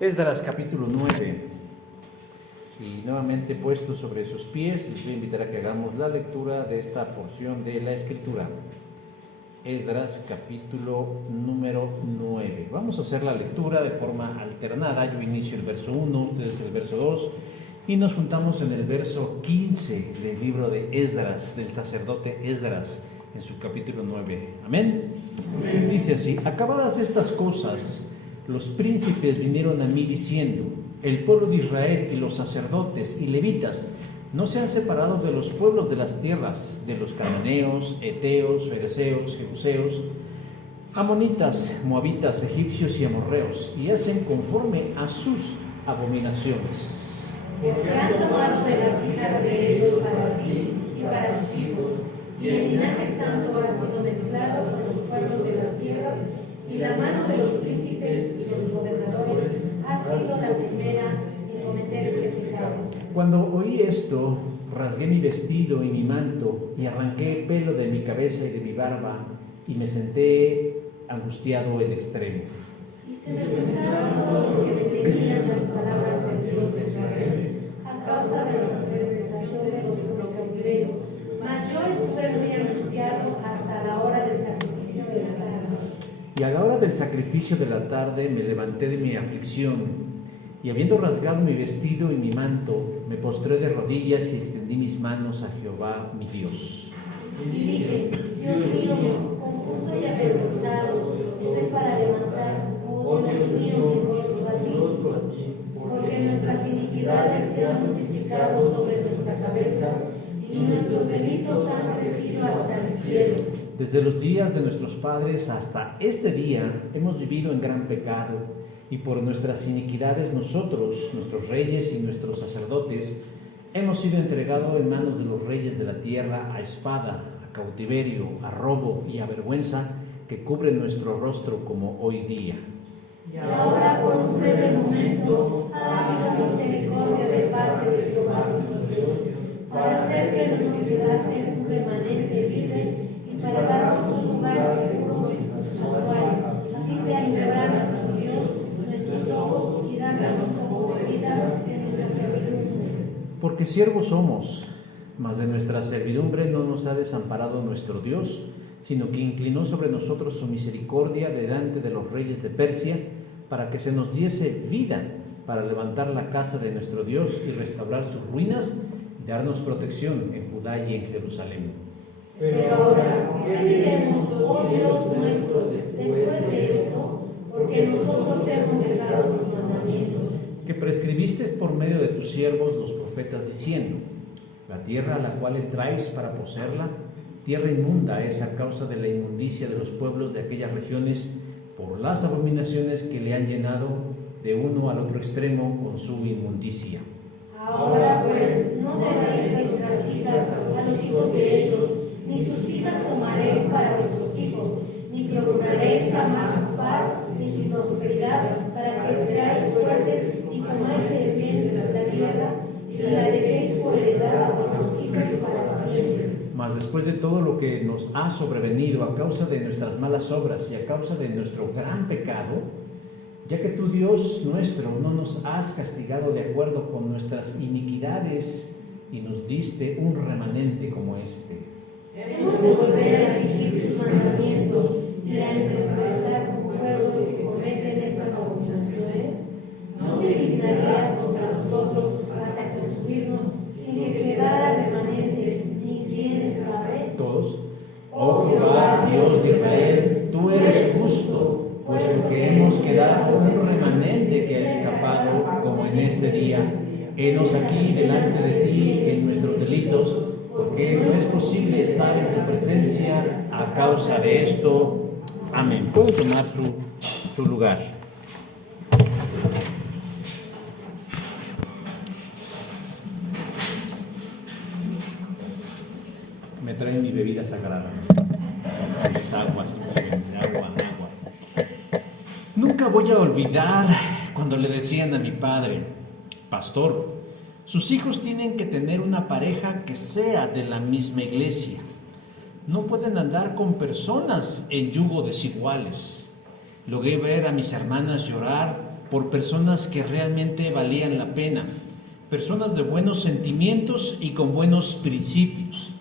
Esdras capítulo 9. Y nuevamente puesto sobre sus pies, les voy a invitar a que hagamos la lectura de esta porción de la Escritura. Esdras capítulo número 9. Vamos a hacer la lectura de forma alternada. Yo inicio el verso 1, ustedes el verso 2, y nos juntamos en el verso 15 del libro de Esdras, del sacerdote Esdras, en su capítulo 9. Amén. Amén. Dice así: acabadas estas cosas, los príncipes vinieron a mí diciendo: el pueblo de Israel y los sacerdotes y levitas no se han separado de los pueblos de las tierras, de los cananeos, heteos, fereceos, jebuseos, amonitas, moabitas, egipcios y amorreos, y hacen conforme a sus abominaciones. Porque han tomado de las hijas de ellos para sí y para sus hijos, y el linaje santo ha sido mezclado con los pueblos de las tierras, y la mano de los príncipes y de los gobernadores ha sido la primera en cometer este pecado. Cuando oí esto, rasgué mi vestido y mi manto, y arranqué el pelo de mi cabeza y de mi barba, y me senté angustiado en extremo. Y se me sentaron todos los que detenían las palabras del Dios de Israel, a causa de la interpretación de los cautiverios. Mas yo estuve muy angustiado hasta la hora del sacrificio de la tarde. Y a la hora del sacrificio de la tarde me levanté de mi aflicción, y habiendo rasgado mi vestido y mi manto, me postré de rodillas y extendí mis manos a Jehová mi Dios. Y dije: Dios mío, confuso y avergonzado estoy para levantar, oh Dios mío, mi rostro a ti, porque nuestras iniquidades se han multiplicado sobre nuestra cabeza, y nuestros delitos han crecido hasta el cielo. Desde los días de nuestros padres hasta este día hemos vivido en gran pecado, y por nuestras iniquidades nosotros, nuestros reyes y nuestros sacerdotes, hemos sido entregados en manos de los reyes de la tierra a espada, a cautiverio, a robo y a vergüenza que cubren nuestro rostro como hoy día. Y ahora por un breve momento ha habido misericordia de parte de Jehová nuestro Dios, para hacer que nos quedase un remanente libre y para darnos un lugar seguro en su santuario, a fin de alumbrar a nuestro Dios nuestros ojos y darnos como vida en nuestra servidumbre. Porque siervos somos, mas de nuestra servidumbre no nos ha desamparado nuestro Dios, sino que inclinó sobre nosotros su misericordia delante de los reyes de Persia, para que se nos diese vida para levantar la casa de nuestro Dios y restaurar sus ruinas y darnos protección en Judá y en Jerusalén. Pero ahora, ¿qué diremos, oh Dios nuestro, después de esto? Porque nosotros hemos dejado tus mandamientos, Que prescribiste por medio de tus siervos los profetas, diciendo: la tierra a la cual entráis para poseerla, tierra inmunda es a causa de la inmundicia de los pueblos de aquellas regiones, por las abominaciones que le han llenado de uno al otro extremo con su inmundicia. Ahora pues, no daréis vuestras hijas a los hijos de ellos, ni sus hijas tomaréis para vuestros hijos, ni procuraréis jamás paz ni su prosperidad, para que seáis fuertes y comáis el bien de la tierra, y la dejéis por heredad a vuestros hijos para siempre. Mas después de todo lo que nos ha sobrevenido a causa de nuestras malas obras y a causa de nuestro gran pecado, ya que tú, Dios nuestro, no nos has castigado de acuerdo con nuestras iniquidades y nos diste un remanente como este. Hemos de volver a afligir tus mandamientos y a enfrentar pueblos que cometen estas abominaciones. ¿No te dignarías contra nosotros hasta consumirnos sin que quedara remanente ni quien escape? Todos: oh Jehová, Dios de Israel, tú eres justo, puesto que hemos quedado un remanente que ha escapado como en este día. Henos aquí delante de ti en nuestros delitos, porque no es posible estar en tu presencia a causa de esto. Amén. Pueden tomar su lugar. Me traen mi bebida sagrada. Es agua, simplemente agua. Nunca voy a olvidar cuando le decían a mi padre: pastor, sus hijos tienen que tener una pareja que sea de la misma iglesia. No pueden andar con personas en yugo desiguales. Logré ver a mis hermanas llorar por personas que realmente valían la pena, personas de buenos sentimientos y con buenos principios.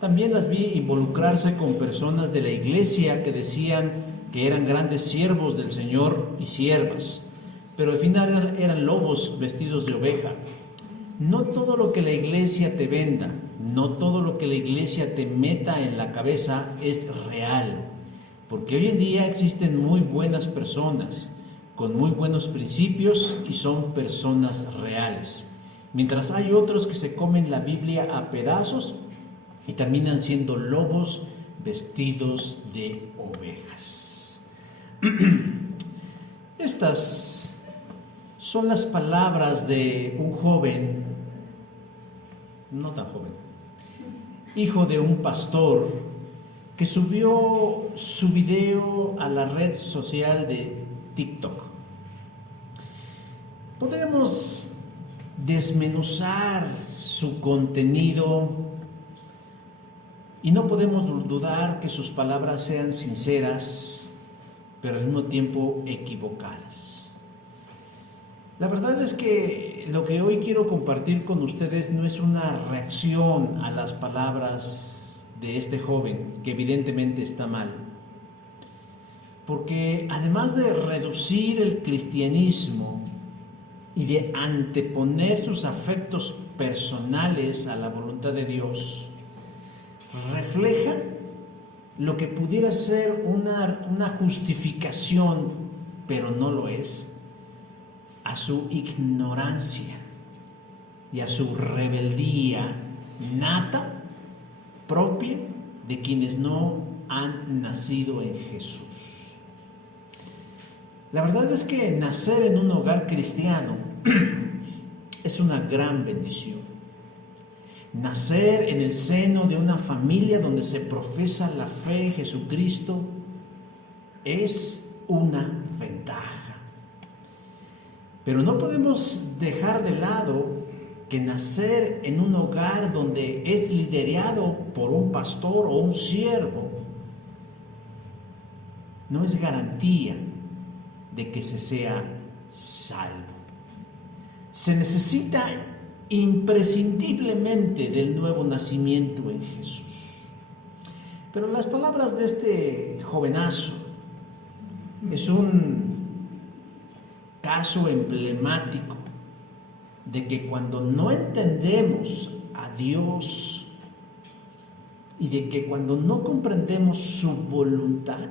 También las vi involucrarse con personas de la iglesia que decían que eran grandes siervos del Señor y siervas, pero al final eran lobos vestidos de oveja. No todo lo que la iglesia te venda, no todo lo que la iglesia te meta en la cabeza es real, porque hoy en día existen muy buenas personas, con muy buenos principios y son personas reales, mientras hay otros que se comen la Biblia a pedazos y terminan siendo lobos vestidos de ovejas. Estas son las palabras de un joven, no tan joven, hijo de un pastor que subió su video a la red social de TikTok. Podemos desmenuzar su contenido y no podemos dudar que sus palabras sean sinceras, pero al mismo tiempo equivocadas. La verdad es que lo que hoy quiero compartir con ustedes no es una reacción a las palabras de este joven, que evidentemente está mal. Porque además de reducir el cristianismo y de anteponer sus afectos personales a la voluntad de Dios, refleja lo que pudiera ser una justificación, pero no lo es, a su ignorancia y a su rebeldía nata propia de quienes no han nacido en Jesús. La verdad es que nacer en un hogar cristiano es una gran bendición. Nacer en el seno de una familia donde se profesa la fe en Jesucristo es una ventaja. Pero no podemos dejar de lado que nacer en un hogar donde es liderado por un pastor o un siervo no es garantía de que se sea salvo. Se necesita imprescindiblemente del nuevo nacimiento en Jesús. Pero las palabras de este jovenazo es un caso emblemático de que cuando no entendemos a Dios y de que cuando no comprendemos su voluntad,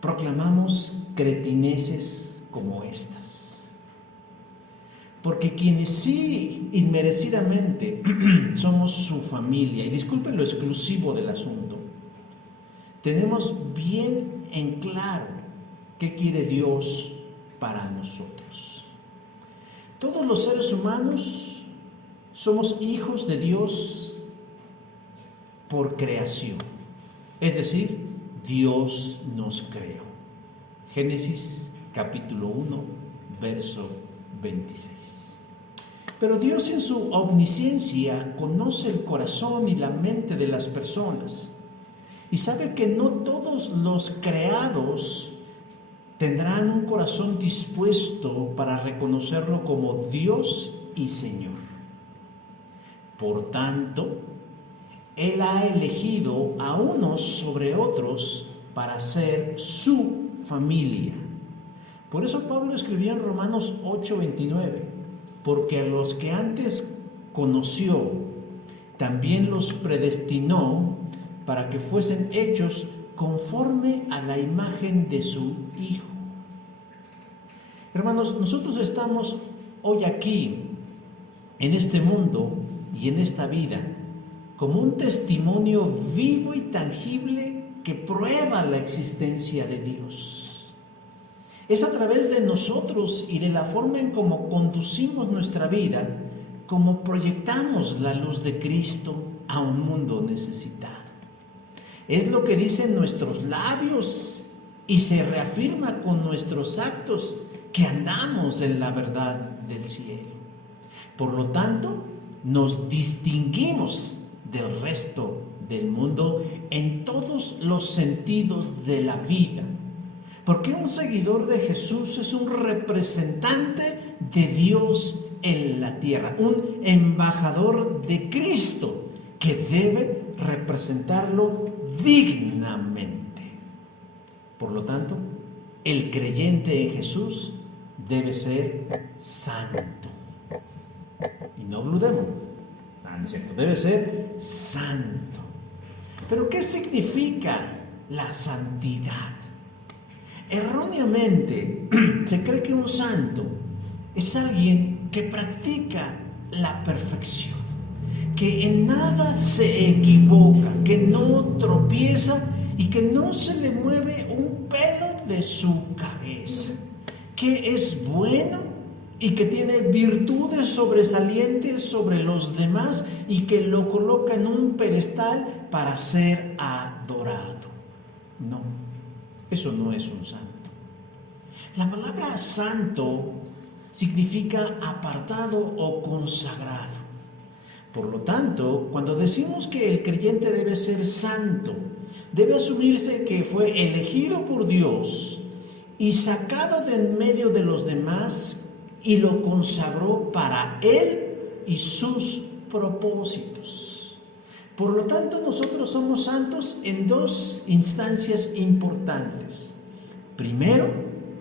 proclamamos cretineces como estas. Porque quienes sí inmerecidamente somos su familia, y disculpen lo exclusivo del asunto, tenemos bien en claro qué quiere Dios para nosotros. Todos los seres humanos somos hijos de Dios por creación, es decir, Dios nos creó. Génesis capítulo 1, verso 26. Pero Dios en su omnisciencia conoce el corazón y la mente de las personas y sabe que no todos los creados tendrán un corazón dispuesto para reconocerlo como Dios y Señor. Por tanto, Él ha elegido a unos sobre otros para ser su familia. Por eso Pablo escribió en Romanos 8:29, porque a los que antes conoció, también los predestinó para que fuesen hechos conforme a la imagen de su Hijo. Hermanos, nosotros estamos hoy aquí, en este mundo y en esta vida, como un testimonio vivo y tangible que prueba la existencia de Dios. Es a través de nosotros y de la forma en cómo conducimos nuestra vida, como proyectamos la luz de Cristo a un mundo necesitado. Es lo que dicen nuestros labios y se reafirma con nuestros actos que andamos en la verdad del cielo. Por lo tanto, nos distinguimos del resto del mundo en todos los sentidos de la vida, Porque un seguidor de Jesús es un representante de Dios en la tierra, un embajador de Cristo que debe representarlo dignamente. Por lo tanto, el creyente en Jesús debe ser santo. Y no bludemos, no es cierto, debe ser santo. Pero ¿qué significa la santidad? Erróneamente se cree que un santo es alguien que practica la perfección, que en nada se equivoca, que no tropieza y que no se le mueve un pelo de su cabeza, que es bueno y que tiene virtudes sobresalientes sobre los demás y que lo coloca en un pedestal para ser adorado. No, eso no es un santo. La palabra santo significa apartado o consagrado. Por lo tanto, cuando decimos que el creyente debe ser santo, debe asumirse que fue elegido por Dios y sacado de en medio de los demás y lo consagró para Él y sus propósitos. Por lo tanto, nosotros somos santos en dos instancias importantes. Primero,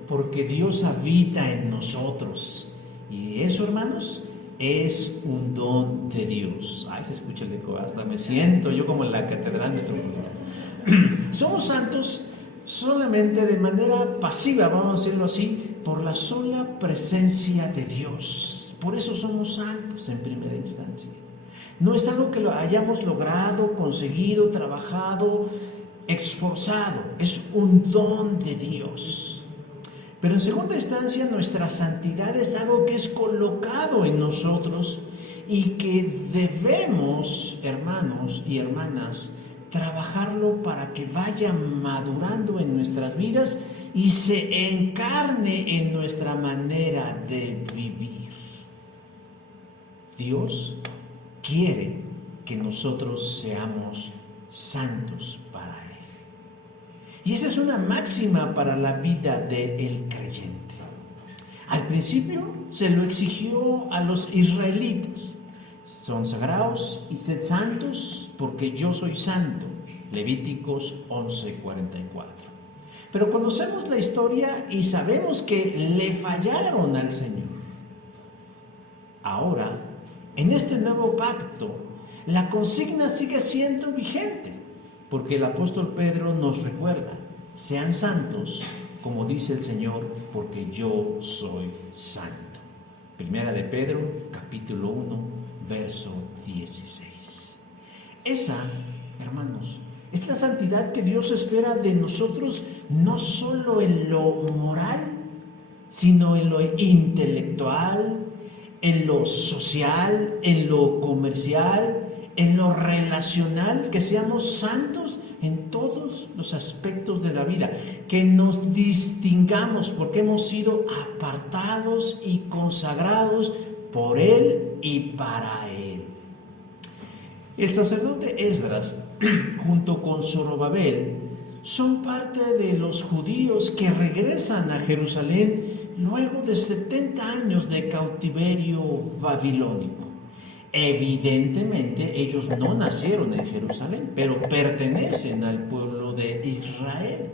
porque Dios habita en nosotros. Y eso, hermanos, es un don de Dios. Ay, se escucha el eco, hasta me siento yo como en la catedral metropolitana. Somos santos solamente de manera pasiva, vamos a decirlo así, por la sola presencia de Dios. Por eso somos santos en primera instancia. No es algo que lo hayamos logrado, conseguido, trabajado, esforzado. Es un don de Dios. Pero en segunda instancia, nuestra santidad es algo que es colocado en nosotros y que debemos, hermanos y hermanas, trabajarlo para que vaya madurando en nuestras vidas y se encarne en nuestra manera de vivir. Dios quiere que nosotros seamos santos para Él. Y esa es una máxima para la vida del creyente. Al principio se lo exigió a los israelitas. Son sagrados y sed santos porque yo soy santo. Levíticos 11:44. Pero conocemos la historia y sabemos que le fallaron al Señor. Ahora, en este nuevo pacto, la consigna sigue siendo vigente, porque el apóstol Pedro nos recuerda: sean santos, como dice el Señor, porque yo soy santo. Primera de Pedro, capítulo 1, verso 16. Esa, hermanos, es la santidad que Dios espera de nosotros, no solo en lo moral, sino en lo intelectual, en lo social, en lo comercial, en lo relacional, que seamos santos en todos los aspectos de la vida, que nos distingamos porque hemos sido apartados y consagrados por Él y para Él. El sacerdote Esdras, junto con Zorobabel, son parte de los judíos que regresan a Jerusalén luego de 70 años de cautiverio babilónico. Evidentemente ellos no nacieron en Jerusalén, pero pertenecen al pueblo de Israel.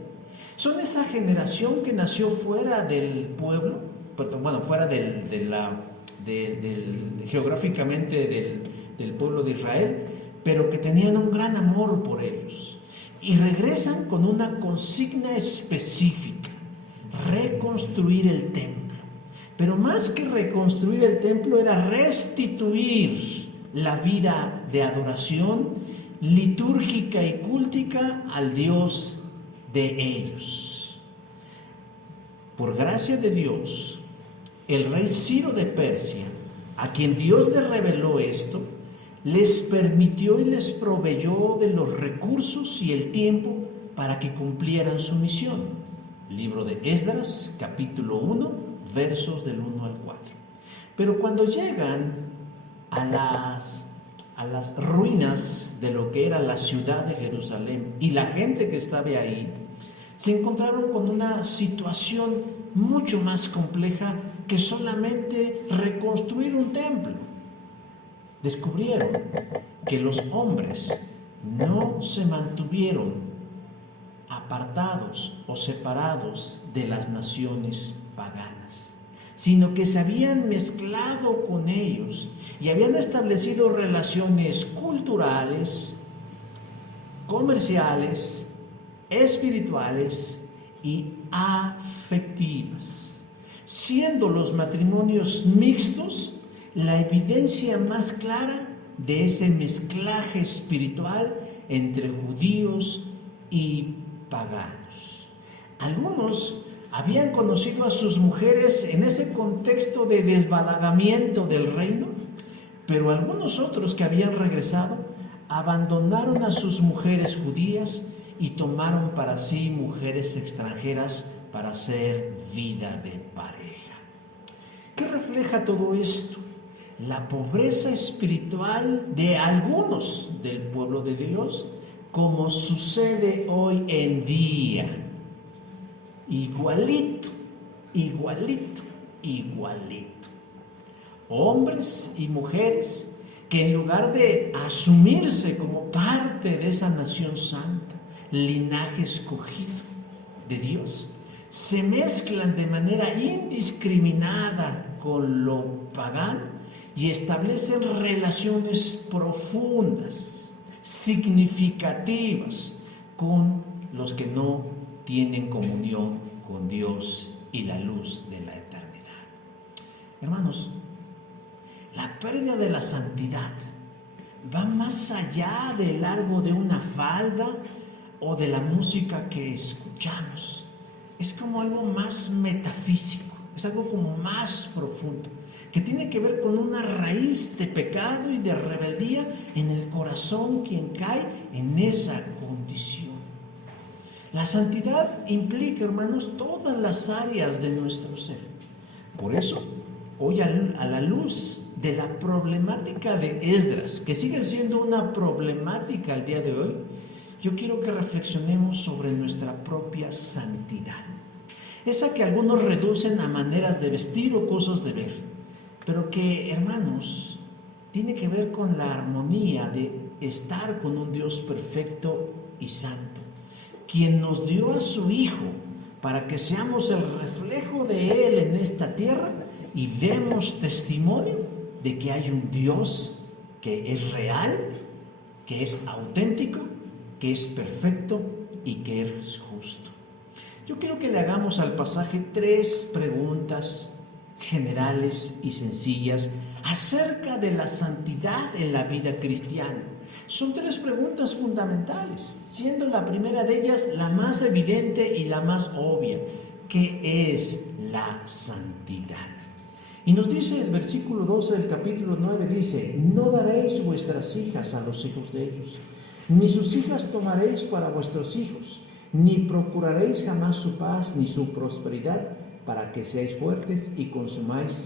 Son esa generación que nació fuera del pueblo, fuera geográficamente del pueblo de Israel, pero que tenían un gran amor por ellos. Y regresan con una consigna específica: reconstruir el templo. Pero más que reconstruir el templo, era restituir la vida de adoración litúrgica y cúltica al Dios de ellos. Por gracia de Dios, el rey Ciro de Persia, a quien Dios le reveló esto, les permitió y les proveyó de los recursos y el tiempo para que cumplieran su misión. Libro de Esdras, capítulo 1, versos del 1 al 4. Pero cuando llegan a las ruinas de lo que era la ciudad de Jerusalén y la gente que estaba ahí, se encontraron con una situación mucho más compleja que solamente reconstruir un templo. Descubrieron que los hombres no se mantuvieron apartados o separados de las naciones paganas, sino que se habían mezclado con ellos y habían establecido relaciones culturales, comerciales, espirituales y afectivas, siendo los matrimonios mixtos la evidencia más clara de ese mezclaje espiritual entre judíos y paganos. Algunos habían conocido a sus mujeres en ese contexto de desbalagamiento del reino, pero algunos otros que habían regresado abandonaron a sus mujeres judías y tomaron para sí mujeres extranjeras para hacer vida de pareja. ¿Qué refleja todo esto? La pobreza espiritual de algunos del pueblo de Dios, como sucede hoy en día. Igualito. Hombres y mujeres que en lugar de asumirse como parte de esa nación santa, linaje escogido de Dios, se mezclan de manera indiscriminada con lo pagano y establecen relaciones profundas, significativas con los que no tienen comunión con Dios y la luz de la eternidad. Hermanos, la pérdida de la santidad va más allá del largo de una falda o de la música que escuchamos. Es como algo más metafísico, es algo como más profundo, que tiene que ver con una raíz de pecado y de rebeldía en el corazón quien cae en esa condición. La santidad implica, hermanos, todas las áreas de nuestro ser. Por eso, hoy a la luz de la problemática de Esdras, que sigue siendo una problemática al día de hoy, yo quiero que reflexionemos sobre nuestra propia santidad. Esa que algunos reducen a maneras de vestir o cosas de ver, pero que, hermanos, tiene que ver con la armonía de estar con un Dios perfecto y santo, quien nos dio a su Hijo para que seamos el reflejo de Él en esta tierra y demos testimonio de que hay un Dios que es real, que es auténtico, que es perfecto y que es justo. Yo quiero que le hagamos al pasaje 3 preguntas generales y sencillas acerca de la santidad en la vida cristiana. Son 3 preguntas fundamentales, siendo la primera de ellas la más evidente y la más obvia. ¿Qué es la santidad? Y nos dice el versículo 12 del capítulo 9, dice: no daréis vuestras hijas a los hijos de ellos, ni sus hijas tomaréis para vuestros hijos, ni procuraréis jamás su paz ni su prosperidad, para que seáis fuertes y consumáis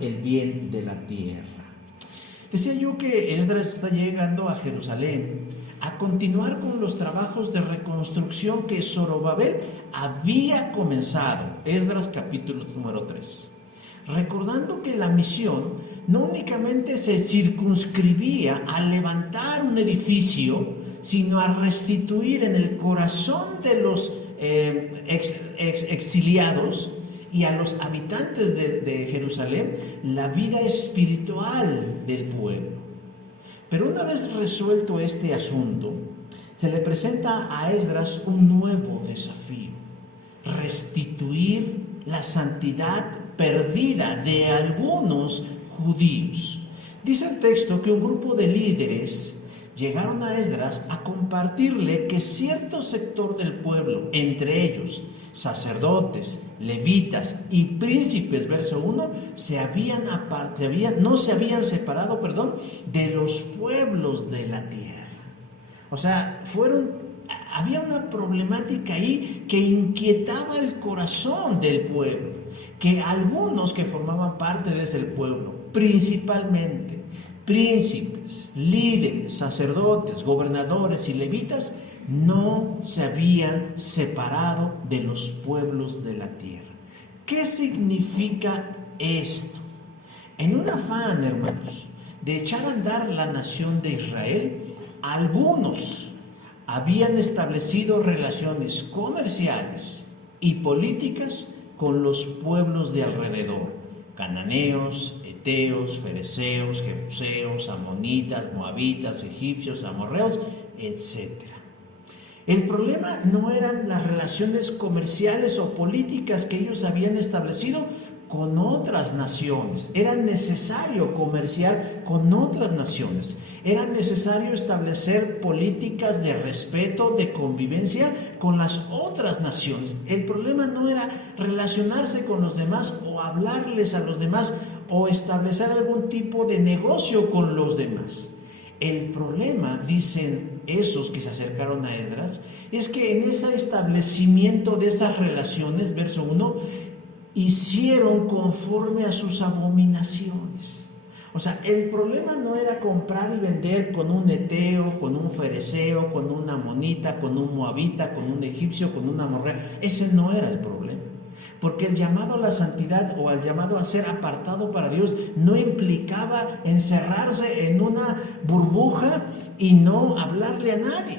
el bien de la tierra. Decía yo que Esdras está llegando a Jerusalén a continuar con los trabajos de reconstrucción que Zorobabel había comenzado. Esdras capítulo número 3. Recordando que la misión no únicamente se circunscribía a levantar un edificio, sino a restituir en el corazón de los exiliados y a los habitantes de Jerusalén la vida espiritual del pueblo. Pero una vez resuelto este asunto, se le presenta a Esdras un nuevo desafío: restituir la santidad perdida de algunos judíos. Dice el texto que un grupo de líderes llegaron a Esdras a compartirle que cierto sector del pueblo, entre ellos sacerdotes, levitas y príncipes, verso 1, no se habían separado de los pueblos de la tierra. O sea, había una problemática ahí que inquietaba el corazón del pueblo, que algunos que formaban parte de ese pueblo, principalmente príncipes, líderes, sacerdotes, gobernadores y levitas, no se habían separado de los pueblos de la tierra. ¿Qué significa esto? En un afán, hermanos, de echar a andar la nación de Israel, algunos habían establecido relaciones comerciales y políticas con los pueblos de alrededor: cananeos, eteos, fereceos, jebuseos, amonitas, moabitas, egipcios, amorreos, etc. El problema no eran las relaciones comerciales o políticas que ellos habían establecido con otras naciones. Era necesario comerciar con otras naciones. Era necesario establecer políticas de respeto, de convivencia con las otras naciones. El problema no era relacionarse con los demás o hablarles a los demás o establecer algún tipo de negocio con los demás. El problema, dicen esos que se acercaron a Esdras, es que en ese establecimiento de esas relaciones, verso 1, hicieron conforme a sus abominaciones. O sea, el problema no era comprar y vender con un eteo, con un fereceo, con una amonita, con un moabita, con un egipcio, con un amorreo. Ese no era el problema. Porque el llamado a la santidad o el llamado a ser apartado para Dios no implicaba encerrarse en una burbuja y no hablarle a nadie,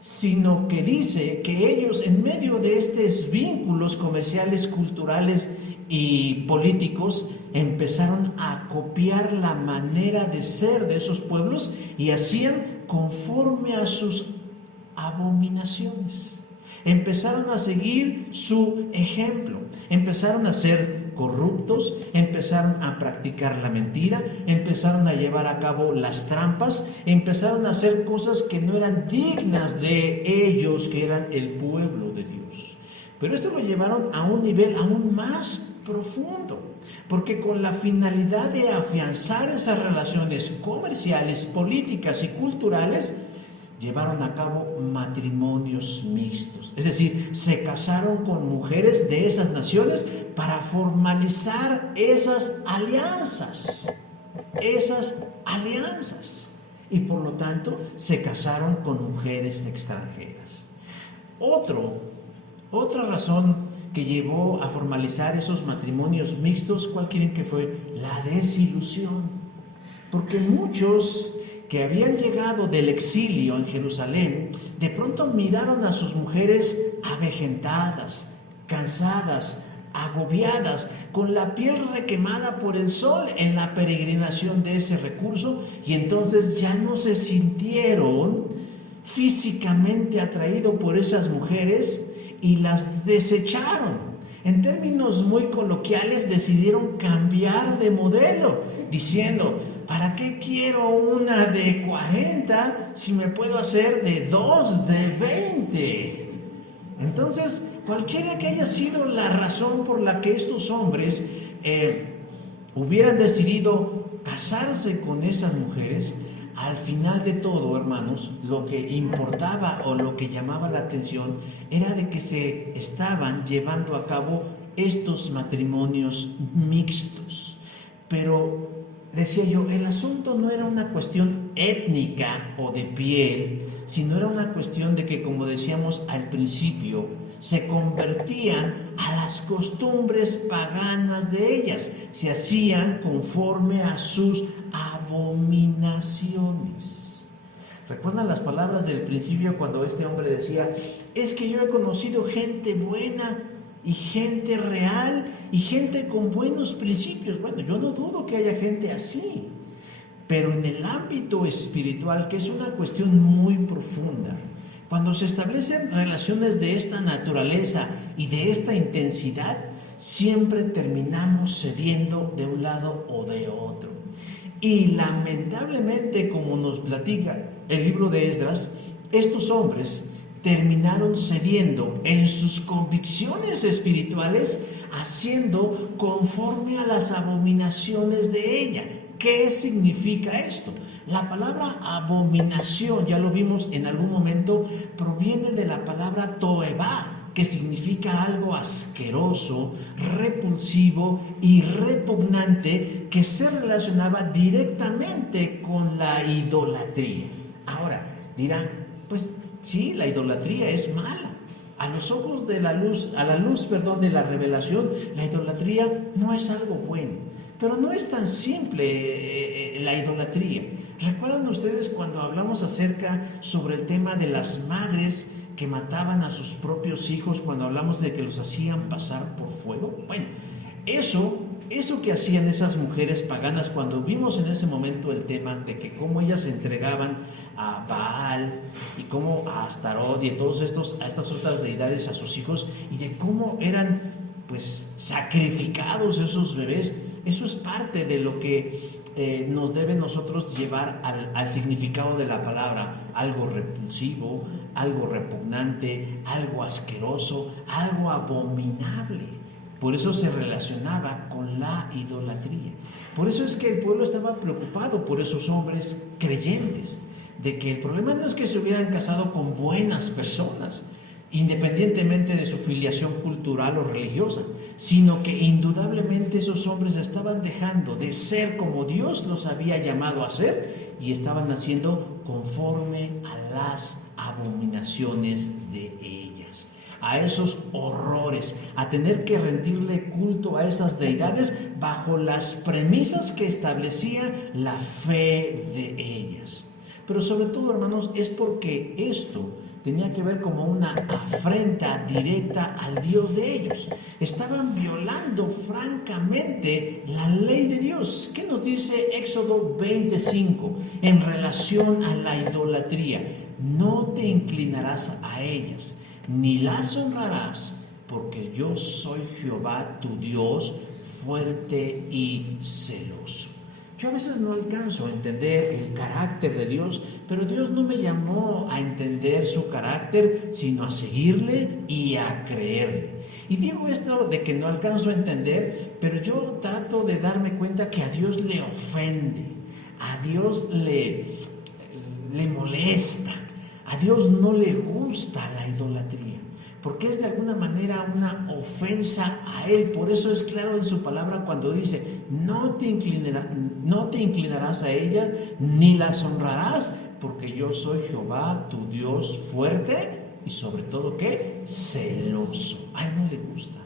sino que dice que ellos, en medio de estos vínculos comerciales, culturales y políticos, empezaron a copiar la manera de ser de esos pueblos y hacían conforme a sus abominaciones. Empezaron a seguir su ejemplo, empezaron a ser corruptos, empezaron a practicar la mentira, empezaron a llevar a cabo las trampas, empezaron a hacer cosas que no eran dignas de ellos, que eran el pueblo de Dios. Pero esto lo llevaron a un nivel aún más profundo, porque con la finalidad de afianzar esas relaciones comerciales, políticas y culturales, llevaron a cabo matrimonios mixtos, es decir, se casaron con mujeres de esas naciones para formalizar esas alianzas, y por lo tanto se casaron con mujeres extranjeras. Otra razón que llevó a formalizar esos matrimonios mixtos, ¿cuál creen que fue? La desilusión, porque muchos que habían llegado del exilio en Jerusalén, de pronto miraron a sus mujeres avejentadas, cansadas, agobiadas, con la piel requemada por el sol en la peregrinación de ese recurso, y entonces ya no se sintieron físicamente atraídos por esas mujeres y las desecharon. En términos muy coloquiales, decidieron cambiar de modelo, diciendo: ¿para qué quiero una de 40 si me puedo hacer de 2 de 20? Entonces, cualquiera que haya sido la razón por la que estos hombres hubieran decidido casarse con esas mujeres, al final de todo, hermanos, lo que importaba o lo que llamaba la atención era de que se estaban llevando a cabo estos matrimonios mixtos. Pero decía yo, el asunto no era una cuestión étnica o de piel, sino era una cuestión de que, como decíamos al principio, se convertían a las costumbres paganas de ellas, se hacían conforme a sus abominaciones. ¿Recuerdan las palabras del principio cuando este hombre decía: es que yo he conocido gente buena y gente real y gente con buenos principios? Bueno, yo no dudo que haya gente así, pero en el ámbito espiritual, que es una cuestión muy profunda, cuando se establecen relaciones de esta naturaleza y de esta intensidad, siempre terminamos cediendo de un lado o de otro. Y lamentablemente, como nos platica el libro de Esdras, estos hombres terminaron cediendo en sus convicciones espirituales, haciendo conforme a las abominaciones de ella. ¿Qué significa esto? La palabra abominación, ya lo vimos en algún momento, proviene de la palabra toevá, que significa algo asqueroso, repulsivo y repugnante, que se relacionaba directamente con la idolatría. Ahora dirán, pues, Sí, la idolatría es mala. A los ojos de la luz, de la revelación, la idolatría no es algo bueno. Pero no es tan simple la idolatría. ¿Recuerdan ustedes cuando hablamos acerca sobre el tema de las madres que mataban a sus propios hijos, cuando hablamos de que los hacían pasar por fuego? Bueno, eso que hacían esas mujeres paganas, cuando vimos en ese momento el tema de que cómo ellas se entregaban a Baal y cómo a Astarot y a estas otras deidades a sus hijos, y de cómo eran pues sacrificados esos bebés, eso es parte de lo que nos debe nosotros llevar al significado de la palabra: algo repulsivo, algo repugnante, algo asqueroso, algo abominable. Por eso se relacionaba con la idolatría. Por eso es que el pueblo estaba preocupado por esos hombres creyentes, de que el problema no es que se hubieran casado con buenas personas, independientemente de su filiación cultural o religiosa, sino que indudablemente esos hombres estaban dejando de ser como Dios los había llamado a ser y estaban haciendo conforme a las abominaciones de ellas, a esos horrores, a tener que rendirle culto a esas deidades bajo las premisas que establecía la fe de ellas. Pero sobre todo, hermanos, es porque esto tenía que ver como una afrenta directa al Dios de ellos. Estaban violando francamente la ley de Dios. ¿Qué nos dice Éxodo 25 en relación a la idolatría? No te inclinarás a ellas, ni las honrarás, porque yo soy Jehová tu Dios, fuerte y celoso. Yo a veces no alcanzo a entender el carácter de Dios, pero Dios no me llamó a entender su carácter, sino a seguirle y a creerle. Y digo esto de que no alcanzo a entender, pero yo trato de darme cuenta que a Dios le ofende, a Dios le molesta, a Dios no le gusta la idolatría, porque es de alguna manera una ofensa a Él. Por eso es claro en su palabra cuando dice: no te inclinarás a ellas, ni las honrarás, porque yo soy Jehová, tu Dios, fuerte y sobre todo, ¿qué? Celoso. A Él no le gusta.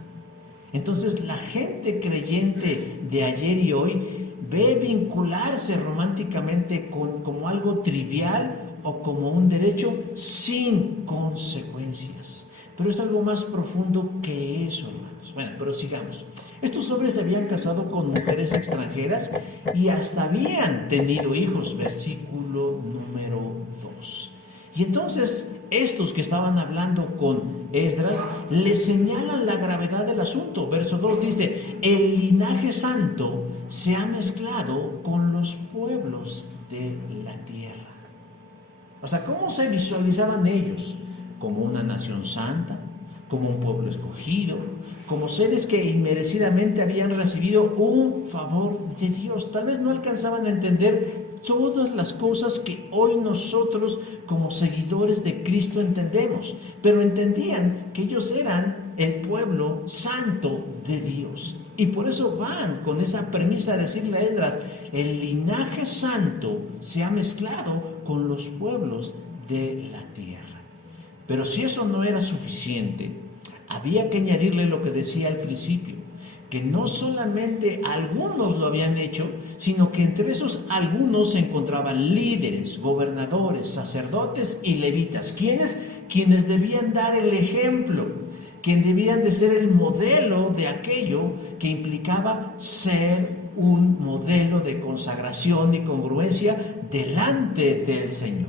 Entonces la gente creyente de ayer y hoy ve vincularse románticamente como algo trivial o como un derecho sin consecuencias. Pero es algo más profundo que eso, hermanos. Bueno, pero sigamos. Estos hombres se habían casado con mujeres extranjeras y hasta habían tenido hijos, versículo número 2. Y entonces estos que estaban hablando con Esdras le señalan la gravedad del asunto. Verso 2 dice: el linaje santo se ha mezclado con los pueblos de la tierra. O sea, ¿cómo se visualizaban ellos? Como una nación santa, como un pueblo escogido, como seres que inmerecidamente habían recibido un favor de Dios. Tal vez no alcanzaban a entender todas las cosas que hoy nosotros como seguidores de Cristo entendemos, pero entendían que ellos eran el pueblo santo de Dios. Y por eso van con esa premisa de decirle a Esdras: el linaje santo se ha mezclado con los pueblos de la tierra. Pero si eso no era suficiente, había que añadirle lo que decía al principio, que no solamente algunos lo habían hecho, sino que entre esos algunos se encontraban líderes, gobernadores, sacerdotes y levitas. ¿Quiénes? Quienes debían dar el ejemplo, quienes debían de ser el modelo de aquello que implicaba ser un modelo de consagración y congruencia delante del Señor.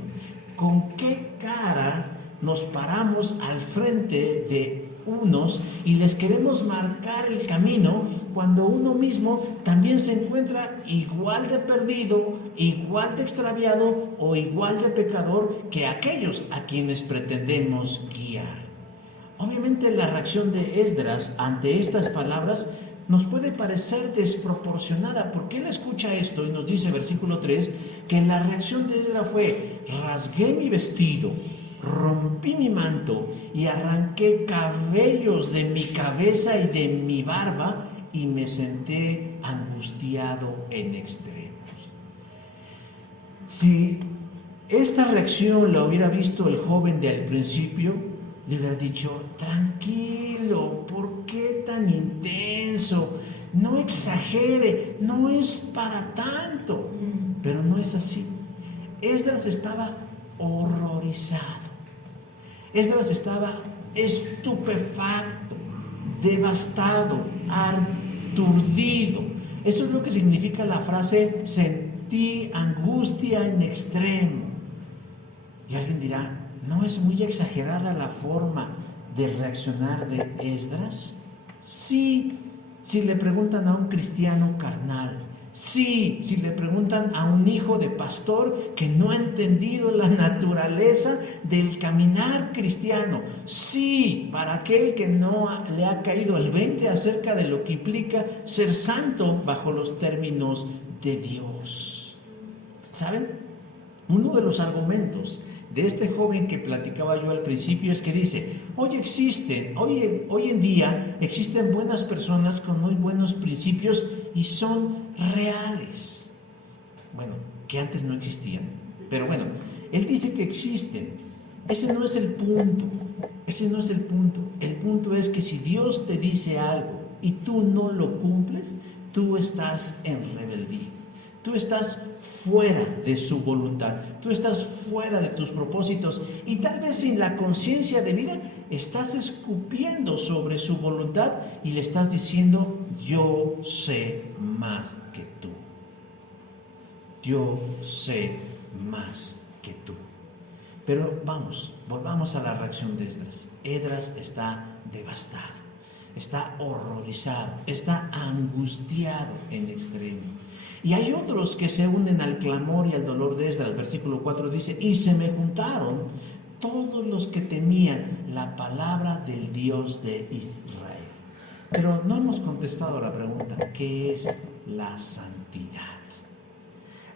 ¿Con qué cara nos paramos al frente de unos y les queremos marcar el camino cuando uno mismo también se encuentra igual de perdido, igual de extraviado o igual de pecador que aquellos a quienes pretendemos guiar? Obviamente la reacción de Esdras ante estas palabras nos puede parecer desproporcionada, porque él escucha esto y nos dice, versículo 3, que la reacción de Esdras fue: rasgué mi vestido, rompí mi manto y arranqué cabellos de mi cabeza y de mi barba y me senté angustiado en extremos. Si esta reacción la hubiera visto el joven de al principio, le hubiera dicho: tranquilo, ¿por qué tan intenso? No exagere, no es para tanto. Pero no es así. Esdras estaba horrorizado. Esdras estaba estupefacto, devastado, aturdido. Eso es lo que significa la frase: sentí angustia en extremo. Y alguien dirá: ¿no es muy exagerada la forma de reaccionar de Esdras? Sí, si le preguntan a un cristiano carnal. Sí, si le preguntan a un hijo de pastor que no ha entendido la naturaleza del caminar cristiano. Sí, para aquel que no le ha caído el 20 acerca de lo que implica ser santo bajo los términos de Dios. ¿Saben? Uno de los argumentos de este joven que platicaba yo al principio es que dice: hoy en día existen buenas personas con muy buenos principios y son reales. Bueno, que antes no existían, pero bueno, él dice que existen. Ese no es el punto. El punto es que si Dios te dice algo y tú no lo cumples, tú estás en rebeldía. Tú estás fuera de su voluntad, tú estás fuera de tus propósitos y tal vez sin la conciencia de vida estás escupiendo sobre su voluntad y le estás diciendo: yo sé más que tú. Yo sé más que tú. Pero volvamos a la reacción de Esdras. Esdras está devastado, está horrorizado, está angustiado en extremo. Y hay otros que se unen al clamor y al dolor de Esdras. Versículo 4 dice: y se me juntaron todos los que temían la palabra del Dios de Israel. Pero no hemos contestado la pregunta: ¿qué es la santidad?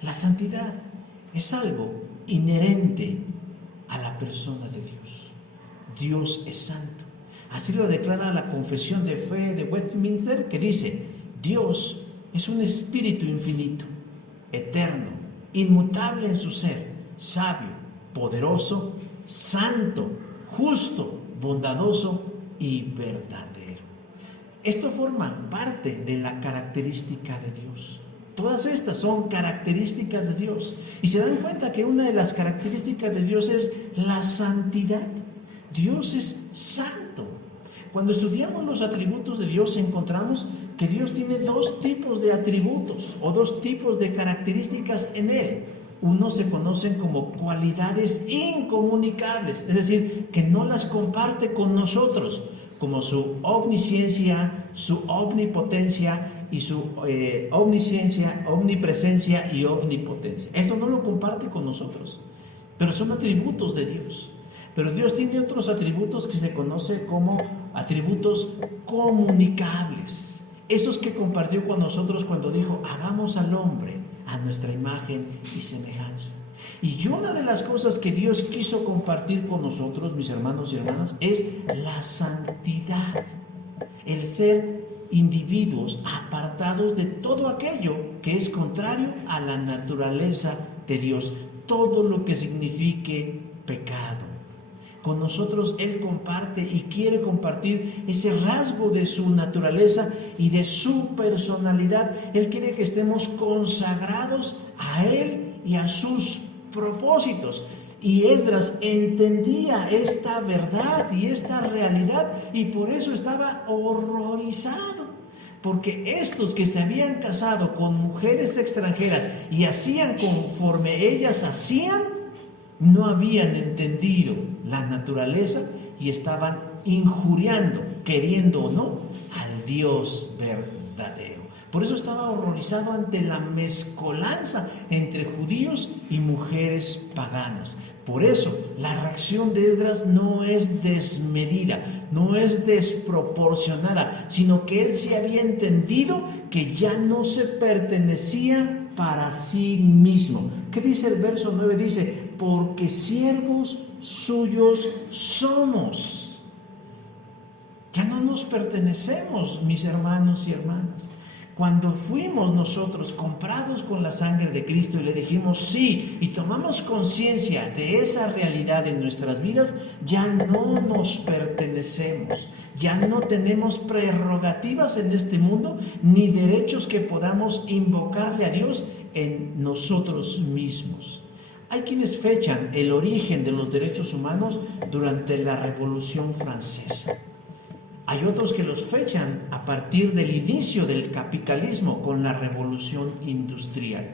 La santidad es algo inherente a la persona de Dios. Dios es santo. Así lo declara la Confesión de Fe de Westminster, que dice: Dios es un espíritu infinito, eterno, inmutable en su ser, sabio, poderoso, santo, justo, bondadoso y verdadero. Esto forma parte de la característica de Dios. Todas estas son características de Dios. Y se dan cuenta que una de las características de Dios es la santidad. Dios es santo. Cuando estudiamos los atributos de Dios, encontramos que Dios tiene dos tipos de atributos o dos tipos de características en Él. Unos se conocen como cualidades incomunicables, es decir, que no las comparte con nosotros, como su omnisciencia, su omnipotencia y su omnipresencia y omnipotencia. Eso no lo comparte con nosotros, pero son atributos de Dios. Pero Dios tiene otros atributos que se conoce como atributos comunicables. Esos que compartió con nosotros cuando dijo: hagamos al hombre a nuestra imagen y semejanza. Y una de las cosas que Dios quiso compartir con nosotros, mis hermanos y hermanas, es la santidad. El ser individuos apartados de todo aquello que es contrario a la naturaleza de Dios. Todo lo que signifique pecado. Con nosotros Él comparte y quiere compartir ese rasgo de su naturaleza y de su personalidad. Él quiere que estemos consagrados a Él y a sus propósitos. Y Esdras entendía esta verdad y esta realidad y por eso estaba horrorizado. Porque estos que se habían casado con mujeres extranjeras y hacían conforme ellas hacían, no habían entendido la naturaleza y estaban injuriando, queriendo o no, al Dios verdadero. Por eso estaba horrorizado ante la mezcolanza entre judíos y mujeres paganas. Por eso la reacción de Esdras no es desmedida, no es desproporcionada, sino que él sí había entendido que ya no se pertenecía para sí mismo. ¿Qué dice el verso 9? Dice: porque siervos suyos somos. Ya no nos pertenecemos, mis hermanos y hermanas. Cuando fuimos nosotros comprados con la sangre de Cristo y le dijimos sí y tomamos conciencia de esa realidad en nuestras vidas, ya no nos pertenecemos, ya no tenemos prerrogativas en este mundo ni derechos que podamos invocarle a Dios en nosotros mismos. Hay quienes fechan el origen de los derechos humanos durante la Revolución Francesa. Hay otros que los fechan a partir del inicio del capitalismo con la Revolución Industrial.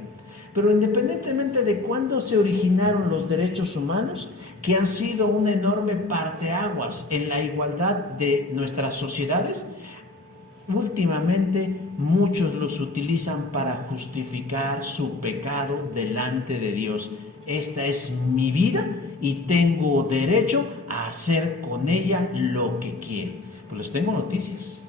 Pero independientemente de cuándo se originaron los derechos humanos, que han sido un enorme parteaguas en la igualdad de nuestras sociedades, últimamente muchos los utilizan para justificar su pecado delante de Dios. Esta es mi vida y tengo derecho a hacer con ella lo que quiero. Pues les tengo noticias,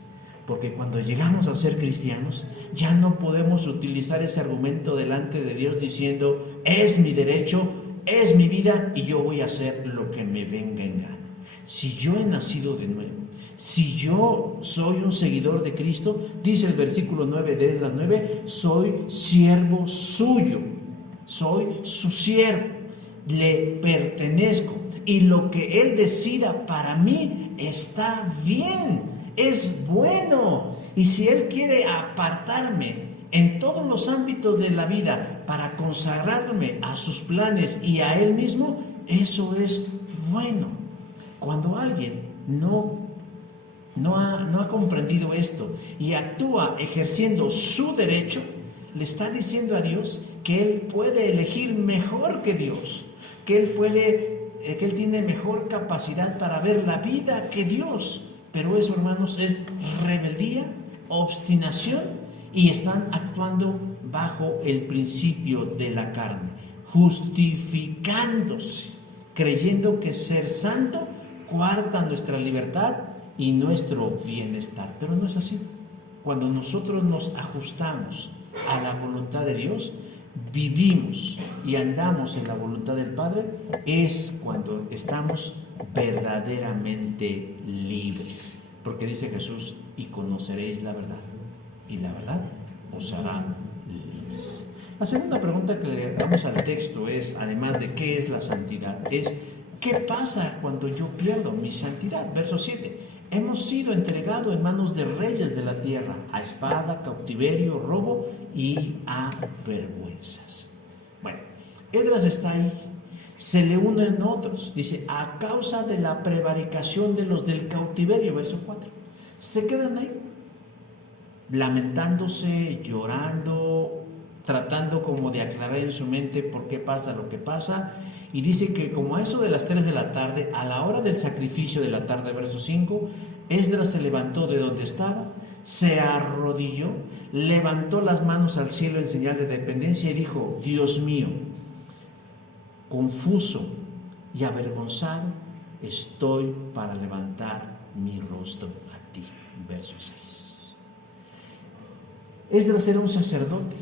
porque cuando llegamos a ser cristianos, ya no podemos utilizar ese argumento delante de Dios diciendo, es mi derecho, es mi vida y yo voy a hacer lo que me venga en gana. Si yo he nacido de nuevo, si yo soy un seguidor de Cristo, dice el versículo 9 de Esdras 9, soy siervo suyo, soy su siervo, le pertenezco y lo que Él decida para mí está bien, es bueno. Y si Él quiere apartarme en todos los ámbitos de la vida para consagrarme a sus planes y a Él mismo, eso es bueno. Cuando alguien no ha comprendido esto y actúa ejerciendo su derecho, le está diciendo a Dios que Él puede elegir mejor que Dios, que Él tiene mejor capacidad para ver la vida que Dios. Pero eso, hermanos, es rebeldía, obstinación y están actuando bajo el principio de la carne, justificándose, creyendo que ser santo coarta nuestra libertad y nuestro bienestar. Pero no es así. Cuando nosotros nos ajustamos a la voluntad de Dios, vivimos y andamos en la voluntad del Padre, es cuando estamos verdaderamente libres. Porque dice Jesús, y conoceréis la verdad, y la verdad os hará libres. La segunda pregunta que le damos al texto es, además de qué es la santidad, es ¿qué pasa cuando yo pierdo mi santidad? Verso 7. Hemos sido entregados en manos de reyes de la tierra, a espada, cautiverio, robo y a vergüenzas. Bueno, Esdras está ahí, se le unen otros, dice, a causa de la prevaricación de los del cautiverio, verso 4. Se quedan ahí, lamentándose, llorando, tratando como de aclarar en su mente por qué pasa lo que pasa. Y dice que como a eso de las 3 de la tarde, a la hora del sacrificio de la tarde, verso 5, Esdras se levantó de donde estaba, se arrodilló, levantó las manos al cielo en señal de dependencia y dijo, Dios mío, confuso y avergonzado, estoy para levantar mi rostro a ti. Verso 6. Esdras era un sacerdote,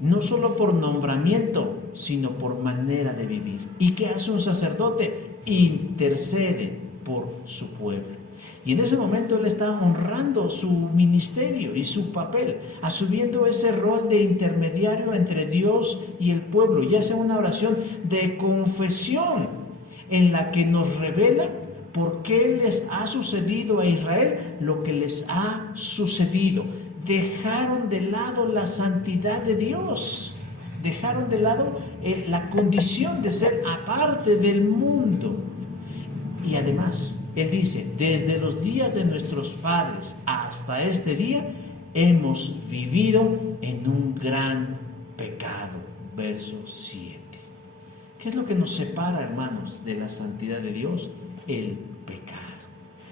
no solo por nombramiento, sino por manera de vivir. ¿Y qué hace un sacerdote? Intercede por su pueblo. Y en ese momento él está honrando su ministerio y su papel, asumiendo ese rol de intermediario entre Dios y el pueblo, y hace una oración de confesión en la que nos revela por qué les ha sucedido a Israel lo que les ha sucedido. Dejaron de lado la santidad de Dios, dejaron de lado la condición de ser aparte del mundo. Y además, él dice, desde los días de nuestros padres hasta este día, hemos vivido en un gran pecado. Verso 7. ¿Qué es lo que nos separa, hermanos, de la santidad de Dios? El pecado.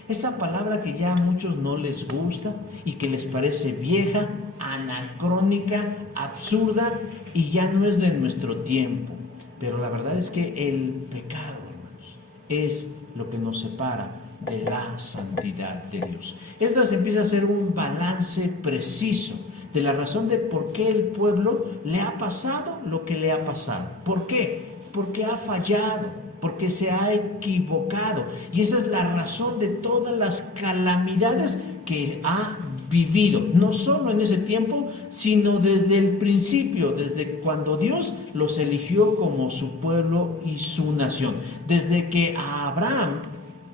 Esa palabra que ya a muchos no les gusta y que les parece vieja, anacrónica, absurda y ya no es de nuestro tiempo. Pero la verdad es que el pecado, hermanos, es lo que nos separa de la santidad de Dios. Esdras empieza a hacer un balance preciso de la razón de por qué el pueblo le ha pasado lo que le ha pasado. ¿Por qué? Porque ha fallado, porque se ha equivocado. Y esa es la razón de todas las calamidades que ha vivido, no solo en ese tiempo, sino desde el principio, desde cuando Dios los eligió como su pueblo y su nación, desde que a Abraham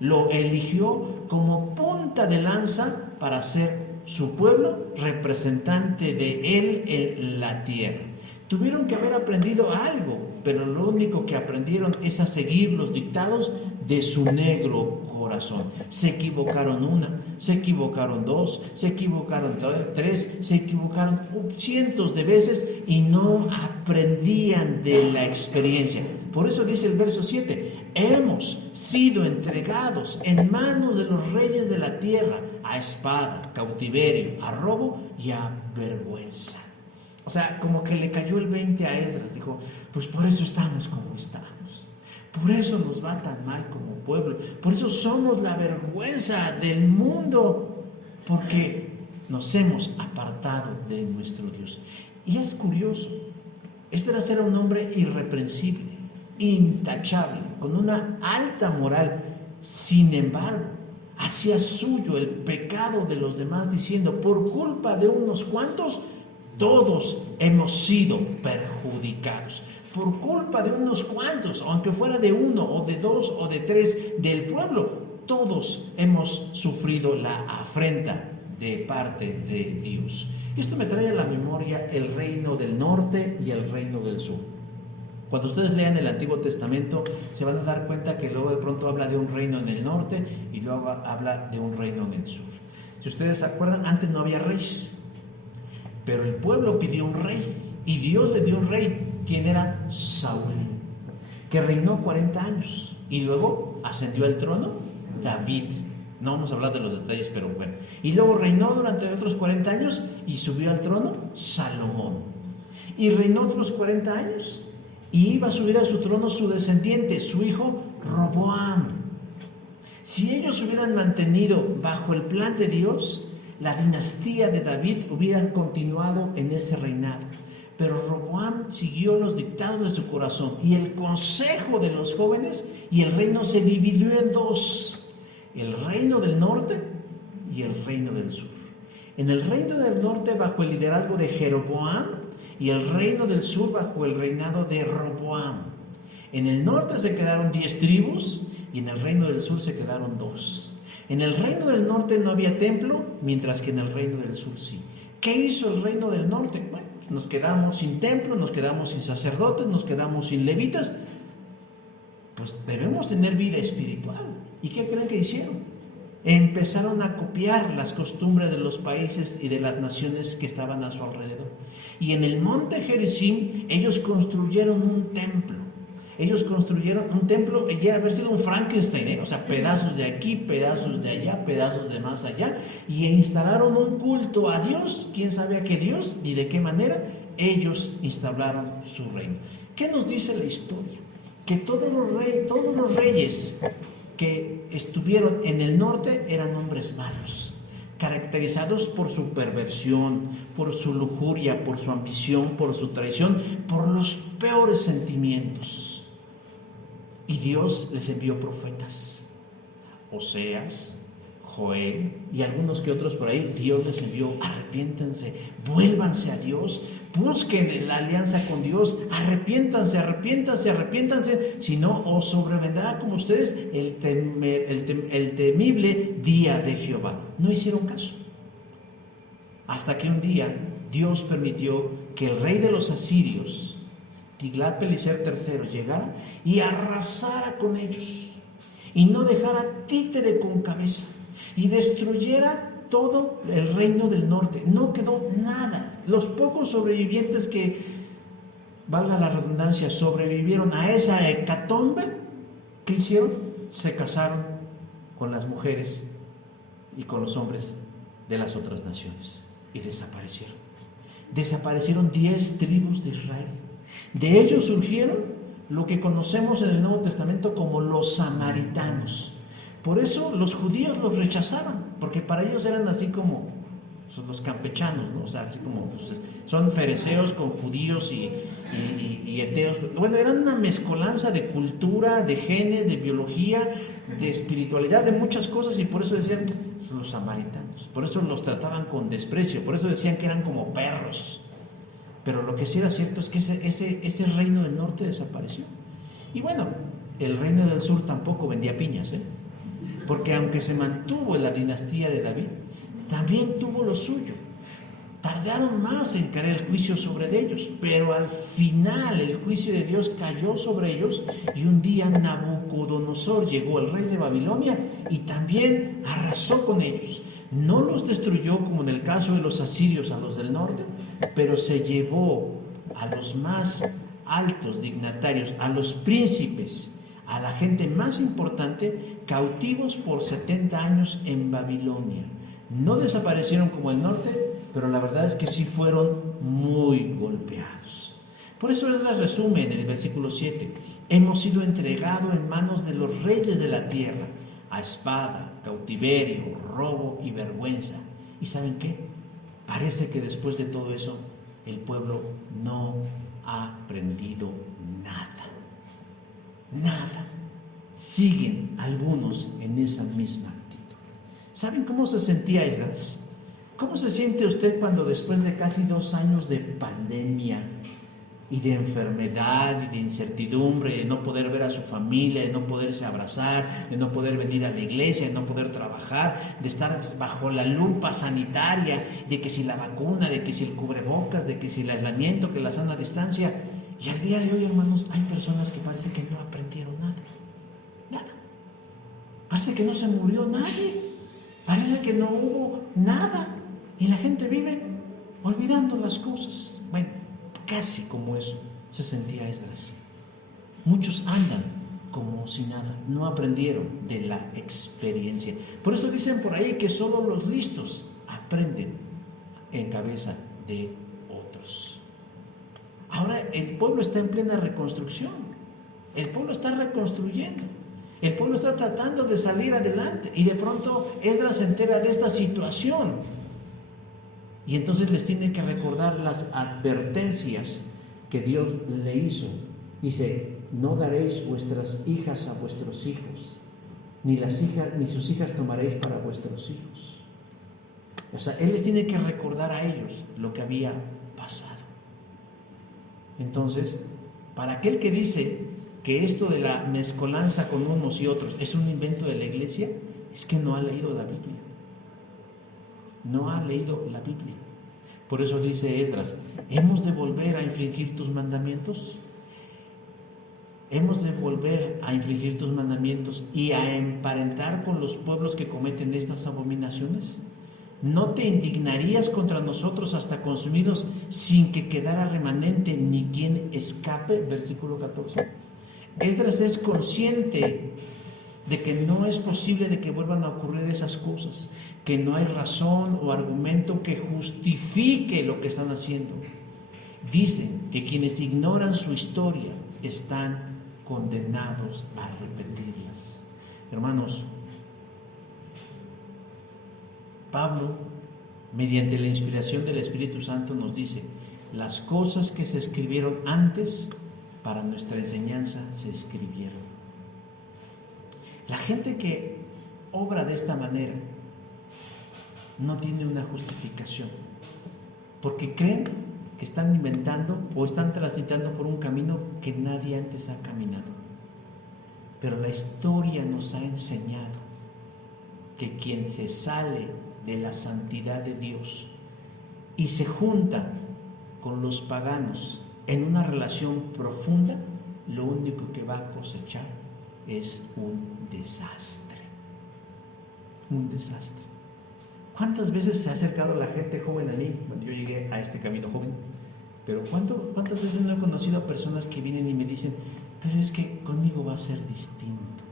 lo eligió como punta de lanza para ser su pueblo, representante de él en la tierra. Tuvieron que haber aprendido algo, pero lo único que aprendieron es a seguir los dictados de su negro corazón. Se equivocaron una, se equivocaron dos, se equivocaron tres, se equivocaron cientos de veces y no aprendían de la experiencia. Por eso dice el verso 7, hemos sido entregados en manos de los reyes de la tierra a espada, cautiverio, a robo y a vergüenza. O sea, como que le cayó el 20 a Esdras, dijo, pues por eso estamos como estamos. Por eso nos va tan mal como pueblo. Por eso somos la vergüenza del mundo. Porque nos hemos apartado de nuestro Dios. Y es curioso. Esdras era un hombre irreprensible, intachable, con una alta moral. Sin embargo, hacía suyo el pecado de los demás, diciendo, por culpa de unos cuantos, todos hemos sido perjudicados. Por culpa de unos cuantos, aunque fuera de uno o de dos o de tres del pueblo, todos hemos sufrido la afrenta de parte de Dios. Esto me trae a la memoria el reino del norte y el reino del sur. Cuando ustedes lean el Antiguo Testamento, se van a dar cuenta que luego de pronto habla de un reino en el norte y luego habla de un reino en el sur. Si ustedes se acuerdan, antes no había reyes, pero el pueblo pidió un rey y Dios le dio un rey. ¿Quién era? Saúl, que reinó 40 años y luego ascendió al trono David. No vamos a hablar de los detalles, pero bueno. Y luego reinó durante otros 40 años y subió al trono Salomón. Y reinó otros 40 años y iba a subir a su trono su descendiente, su hijo Roboam. Si ellos hubieran mantenido bajo el plan de Dios, la dinastía de David hubiera continuado en ese reinado. Pero Roboam siguió los dictados de su corazón y el consejo de los jóvenes, y el reino se dividió en dos: el reino del norte y el reino del sur. En el reino del norte bajo el liderazgo de Jeroboam y el reino del sur bajo el reinado de Roboam. En el norte se quedaron 10 tribus y en el reino del sur se quedaron 2. En el reino del norte no había templo, mientras que en el reino del sur sí. ¿Qué hizo el reino del norte? Bueno, nos quedamos sin templo, nos quedamos sin sacerdotes, nos quedamos sin levitas. Pues debemos tener vida espiritual. ¿Y qué creen que hicieron? Empezaron a copiar las costumbres de los países y de las naciones que estaban a su alrededor. Y en el monte Gerizim ellos construyeron un templo. Ellos construyeron un templo, ya haber sido un Frankenstein, o sea, pedazos de aquí, pedazos de allá, pedazos de más allá, y instalaron un culto a Dios. ¿Quién sabe a qué Dios ni de qué manera? Ellos instalaron su reino. ¿Qué nos dice la historia? Que todos los reyes que estuvieron en el norte eran hombres malos, caracterizados por su perversión, por su lujuria, por su ambición, por su traición, por los peores sentimientos. Y Dios les envió profetas, Oseas, Joel y algunos que otros por ahí. Dios les envió: arrepiéntanse, vuélvanse a Dios, busquen la alianza con Dios, arrepiéntanse, si no os sobrevendrá como ustedes el temible día de Jehová. No hicieron caso, hasta que un día Dios permitió que el rey de los asirios, Tiglat-Pileser III, llegara y arrasara con ellos, y no dejara títere con cabeza, y destruyera todo el reino del norte. No quedó nada. Los pocos sobrevivientes que, valga la redundancia, sobrevivieron a esa hecatombe, ¿qué hicieron? Se casaron con las mujeres y con los hombres de las otras naciones y desaparecieron. Desaparecieron 10 tribus de Israel. De ellos surgieron lo que conocemos en el Nuevo Testamento como los samaritanos. Por eso los judíos los rechazaban, porque para ellos eran así como los campechanos, ¿no? O sea, así como pues, son fereceos con judíos y eteos. Bueno, eran una mezcolanza de cultura, de genes, de biología, de espiritualidad, de muchas cosas, y por eso decían: los samaritanos. Por eso los trataban con desprecio, por eso decían que eran como perros. Pero lo que sí era cierto es que ese reino del norte desapareció. Y bueno, el reino del sur tampoco vendía piñas, porque aunque se mantuvo en la dinastía de David, también tuvo lo suyo. Tardaron más en caer el juicio sobre ellos, pero al final el juicio de Dios cayó sobre ellos y un día Nabucodonosor llegó, el rey de Babilonia, y también arrasó con ellos. No los destruyó como en el caso de los asirios a los del norte, pero se llevó a los más altos dignatarios, a los príncipes, a la gente más importante, cautivos por 70 años en Babilonia. No desaparecieron como el norte, pero la verdad es que sí fueron muy golpeados. Por eso Esdras resume en el versículo 7: hemos sido entregados en manos de los reyes de la tierra, a espada, cautiverio, robo y vergüenza. ¿Y saben qué? Parece que después de todo eso, el pueblo no ha aprendido nada. Nada. Siguen algunos en esa misma actitud. ¿Saben cómo se sentía Esdras? ¿Cómo se siente usted cuando después de casi 2 años de pandemia y de enfermedad y de incertidumbre, de no poder ver a su familia, de no poderse abrazar, de no poder venir a la iglesia, de no poder trabajar, de estar bajo la lupa sanitaria, de que si la vacuna, de que si el cubrebocas, de que si el aislamiento, que la sana distancia? Y al día de hoy, hermanos, hay personas que parece que no aprendieron nada. Nada. Parece que no se murió nadie. Parece que no hubo nada. Y la gente vive olvidando las cosas. Bueno, casi como eso se sentía Esdras. Muchos andan como si nada, no aprendieron de la experiencia. Por eso dicen por ahí que solo los listos aprenden en cabeza de otros. Ahora el pueblo está en plena reconstrucción. El pueblo está reconstruyendo. El pueblo está tratando de salir adelante. Y de pronto Esdras se entera de esta situación. Y entonces les tiene que recordar las advertencias que Dios le hizo. Dice: no daréis vuestras hijas a vuestros hijos, ni sus hijas tomaréis para vuestros hijos. O sea, Él les tiene que recordar a ellos lo que había pasado. Entonces, para aquel que dice que esto de la mezcolanza con unos y otros es un invento de la iglesia, es que no ha leído la Biblia. No ha leído la Biblia. Por eso dice Esdras: ¿hemos de volver a infringir tus mandamientos? ¿Hemos de volver a infringir tus mandamientos y a emparentar con los pueblos que cometen estas abominaciones? ¿No te indignarías contra nosotros hasta consumirnos sin que quedara remanente ni quien escape? Versículo 14. Esdras es consciente de que no es posible de que vuelvan a ocurrir esas cosas, que no hay razón o argumento que justifique lo que están haciendo. Dicen que quienes ignoran su historia están condenados a repetirlas. Hermanos, Pablo, mediante la inspiración del Espíritu Santo, nos dice: las cosas que se escribieron antes para nuestra enseñanza se escribieron. La gente que obra de esta manera no tiene una justificación, porque creen que están inventando o están transitando por un camino que nadie antes ha caminado. Pero la historia nos ha enseñado que quien se sale de la santidad de Dios y se junta con los paganos en una relación profunda, lo único que va a cosechar es un desastre. Un desastre. ¿Cuántas veces se ha acercado la gente joven a mí? Bueno, yo llegué a este camino joven, pero ¿cuántas veces no he conocido a personas que vienen y me dicen: pero es que conmigo va a ser distinto?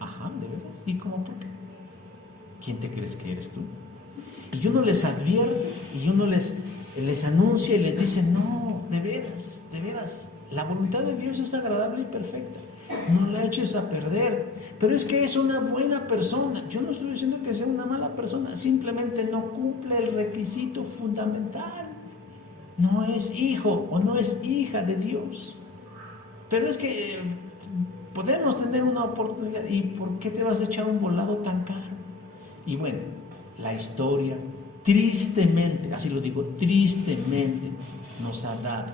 Ajá, ¿de verdad? ¿Y cómo por qué? ¿Quién te crees que eres tú? Y uno les advierte y uno les anuncia y les dice: no, de veras, la voluntad de Dios es agradable y perfecta. No la eches a perder. Pero es que es una buena persona. Yo no estoy diciendo que sea una mala persona, simplemente no cumple el requisito fundamental. No es hijo o no es hija de Dios. Pero es que podemos tener una oportunidad. ¿Y por qué te vas a echar un volado tan caro? Y bueno, la historia, tristemente, así lo digo, tristemente nos ha dado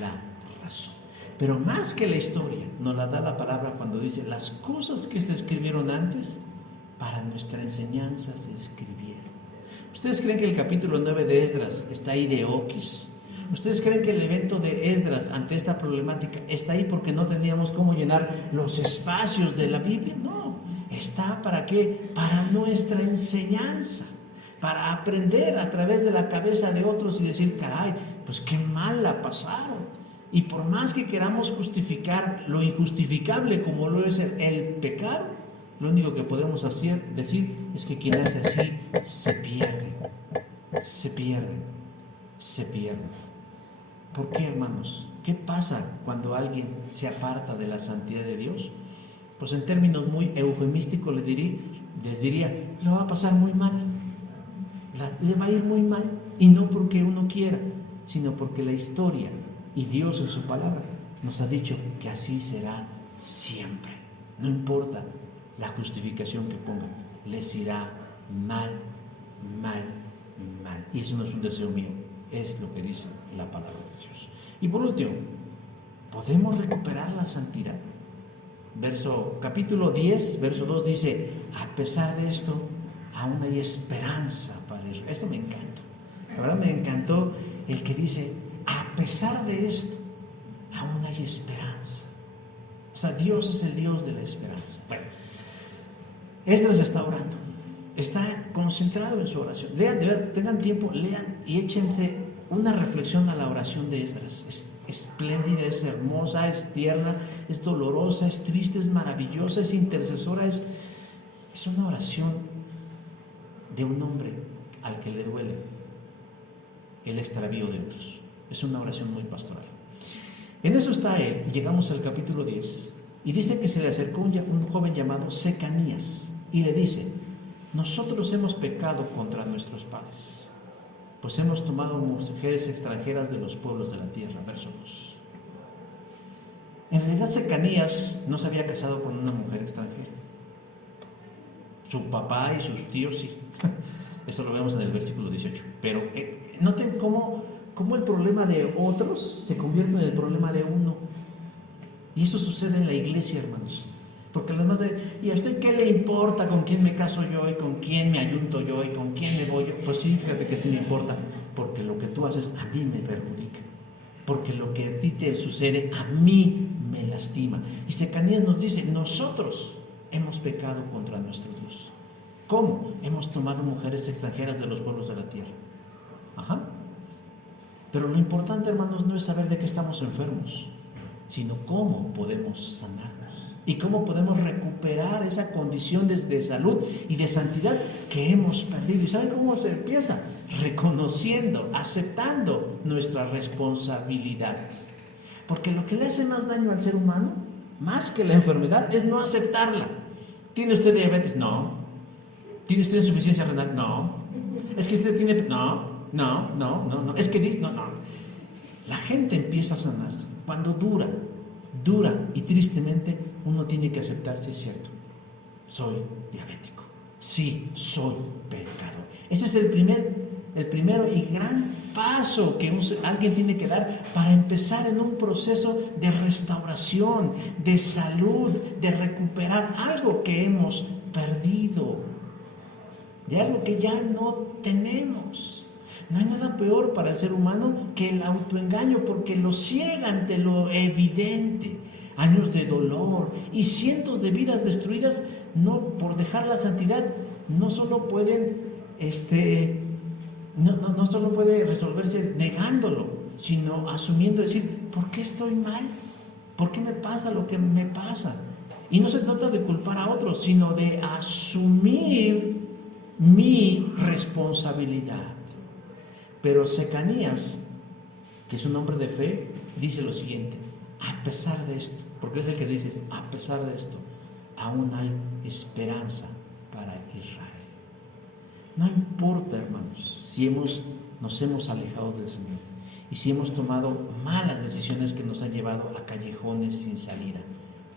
la razón. Pero más que la historia, nos la da la palabra cuando dice: las cosas que se escribieron antes, para nuestra enseñanza se escribieron. ¿Ustedes creen que el capítulo 9 de Esdras está ahí de oquis? ¿Ustedes creen que el evento de Esdras ante esta problemática está ahí porque no teníamos cómo llenar los espacios de la Biblia? No, está ¿para qué? Para nuestra enseñanza, para aprender a través de la cabeza de otros y decir: caray, pues qué mal la pasaron. Y por más que queramos justificar lo injustificable como lo es el pecado, lo único que podemos decir es que quien hace así se pierde. ¿Por qué, hermanos? ¿Qué pasa cuando alguien se aparta de la santidad de Dios? Pues en términos muy eufemísticos les diría, lo va a pasar muy mal, le va a ir muy mal, y no porque uno quiera, sino porque la historia y Dios en su palabra nos ha dicho que así será siempre. No importa la justificación que pongan, les irá mal. Y eso no es un deseo mío, es lo que dice la palabra de Dios. Y por último, ¿podemos recuperar la santidad? Capítulo 10, verso 2 dice: a pesar de esto, aún hay esperanza para eso. Esto me encanta. La verdad me encantó el que dice: a pesar de esto, aún hay esperanza. O sea, Dios es el Dios de la esperanza. Bueno, Esdras está orando, está concentrado en su oración. Lean, de verdad, tengan tiempo, lean y échense una reflexión a la oración de Esdras. Es espléndida, es hermosa, es tierna, es dolorosa, es triste, es maravillosa, es intercesora, es una oración de un hombre al que le duele el extravío de otros. Es una oración muy pastoral. En eso está él. Llegamos al capítulo 10 y dice que se le acercó un joven llamado Secanías y le dice: nosotros hemos pecado contra nuestros padres, pues hemos tomado mujeres extranjeras de los pueblos de la tierra. Verso 2. En realidad Secanías no se había casado con una mujer extranjera. Su papá y sus tíos sí. Eso lo vemos en el versículo 18. Pero noten cómo el problema de otros se convierte en el problema de uno. Y eso sucede en la iglesia, hermanos. Porque además ¿y a usted qué le importa con quién me caso yo y con quién me ayunto yo y con quién me voy yo? Pues sí, fíjate que sí me importa, porque lo que tú haces a mí me perjudica, porque lo que a ti te sucede a mí me lastima. Y Secanías nos dice: nosotros hemos pecado contra nuestro Dios. ¿Cómo? Hemos tomado mujeres extranjeras de los pueblos de la tierra. Ajá. Pero lo importante, hermanos, no es saber de qué estamos enfermos, sino cómo podemos sanarnos y cómo podemos recuperar esa condición de salud y de santidad que hemos perdido. ¿Y saben cómo se empieza? Reconociendo, aceptando nuestra responsabilidad. Porque lo que le hace más daño al ser humano, más que la enfermedad, es no aceptarla. ¿Tiene usted diabetes? No. ¿Tiene usted insuficiencia renal? No. ¿Es que usted tiene...? No. Es que dice... No. La gente empieza a sanarse cuando dura y tristemente uno tiene que aceptar: si es cierto, soy diabético, sí, soy pecador. Ese es el primero y gran paso que alguien tiene que dar para empezar en un proceso de restauración, de salud, de recuperar algo que hemos perdido, de algo que ya no tenemos. No hay nada peor para el ser humano que el autoengaño, porque lo ciega ante lo evidente. Años de dolor y cientos de vidas destruidas, no por dejar la santidad, no solo pueden, no solo puede resolverse negándolo, sino asumiendo, decir: ¿por qué estoy mal? ¿Por qué me pasa lo que me pasa? Y no se trata de culpar a otros, sino de asumir mi responsabilidad. Pero Secanías, que es un hombre de fe, dice lo siguiente: a pesar de esto, porque es el que dice: a pesar de esto, aún hay esperanza para Israel. No importa, hermanos, si nos hemos alejado del Señor y si hemos tomado malas decisiones que nos han llevado a callejones sin salida.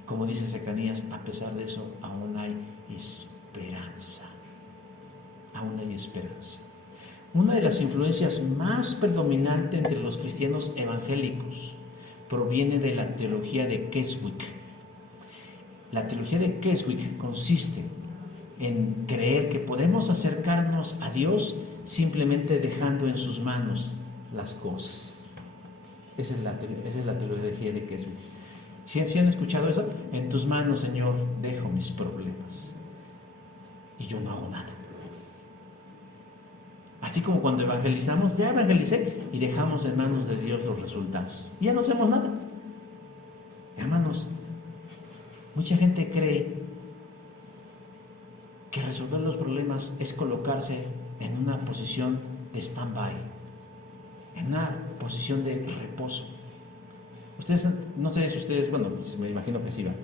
Como dice Secanías, a pesar de eso, aún hay esperanza. Aún no hay esperanza. Una de las influencias más predominantes entre los cristianos evangélicos proviene de la teología de Keswick. La teología de Keswick consiste en creer que podemos acercarnos a Dios simplemente dejando en sus manos las cosas. Esa es la teología de Keswick. ¿Sí han escuchado eso? En tus manos, Señor, dejo mis problemas y yo no hago nada. Así como cuando evangelizamos, ya evangelicé y dejamos en manos de Dios los resultados. Ya no hacemos nada. Hermanos, mucha gente cree que resolver los problemas es colocarse en una posición de stand-by, en una posición de reposo. Ustedes, no sé si ustedes, bueno, me imagino que sí van.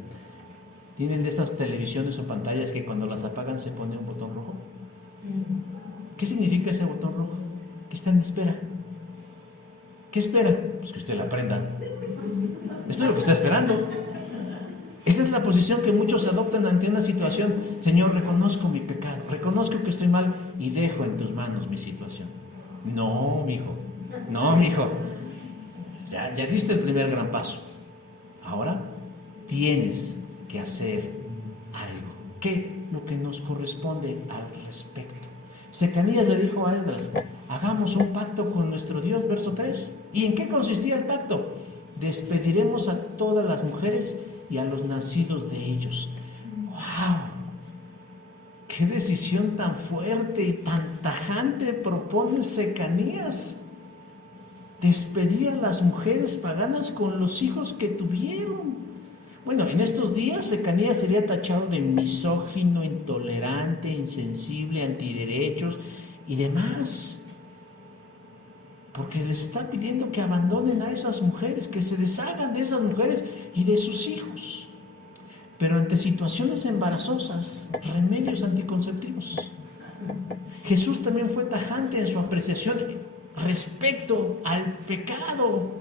¿Tienen de esas televisiones o pantallas que cuando las apagan se pone un botón rojo? ¿Qué significa ese botón rojo? Que está en espera. ¿Qué espera? Pues que usted la prenda. Esto es lo que está esperando. Esa es la posición que muchos adoptan ante una situación. Señor, reconozco mi pecado, reconozco que estoy mal y dejo en tus manos mi situación. No, mijo. Ya diste el primer gran paso. Ahora tienes que hacer algo. ¿Qué? Lo que nos corresponde al respecto. Secanías le dijo a Esdras: hagamos un pacto con nuestro Dios, verso 3. ¿Y en qué consistía el pacto? Despediremos a todas las mujeres y a los nacidos de ellos. ¡Wow! ¡Qué decisión tan fuerte y tan tajante propone Secanías! Despedir a las mujeres paganas con los hijos que tuvieron. Bueno, en estos días Secanías sería tachado de misógino, intolerante, insensible, antiderechos y demás, porque les está pidiendo que abandonen a esas mujeres, que se deshagan de esas mujeres y de sus hijos. Pero ante situaciones embarazosas, remedios anticonceptivos. Jesús también fue tajante en su apreciación respecto al pecado.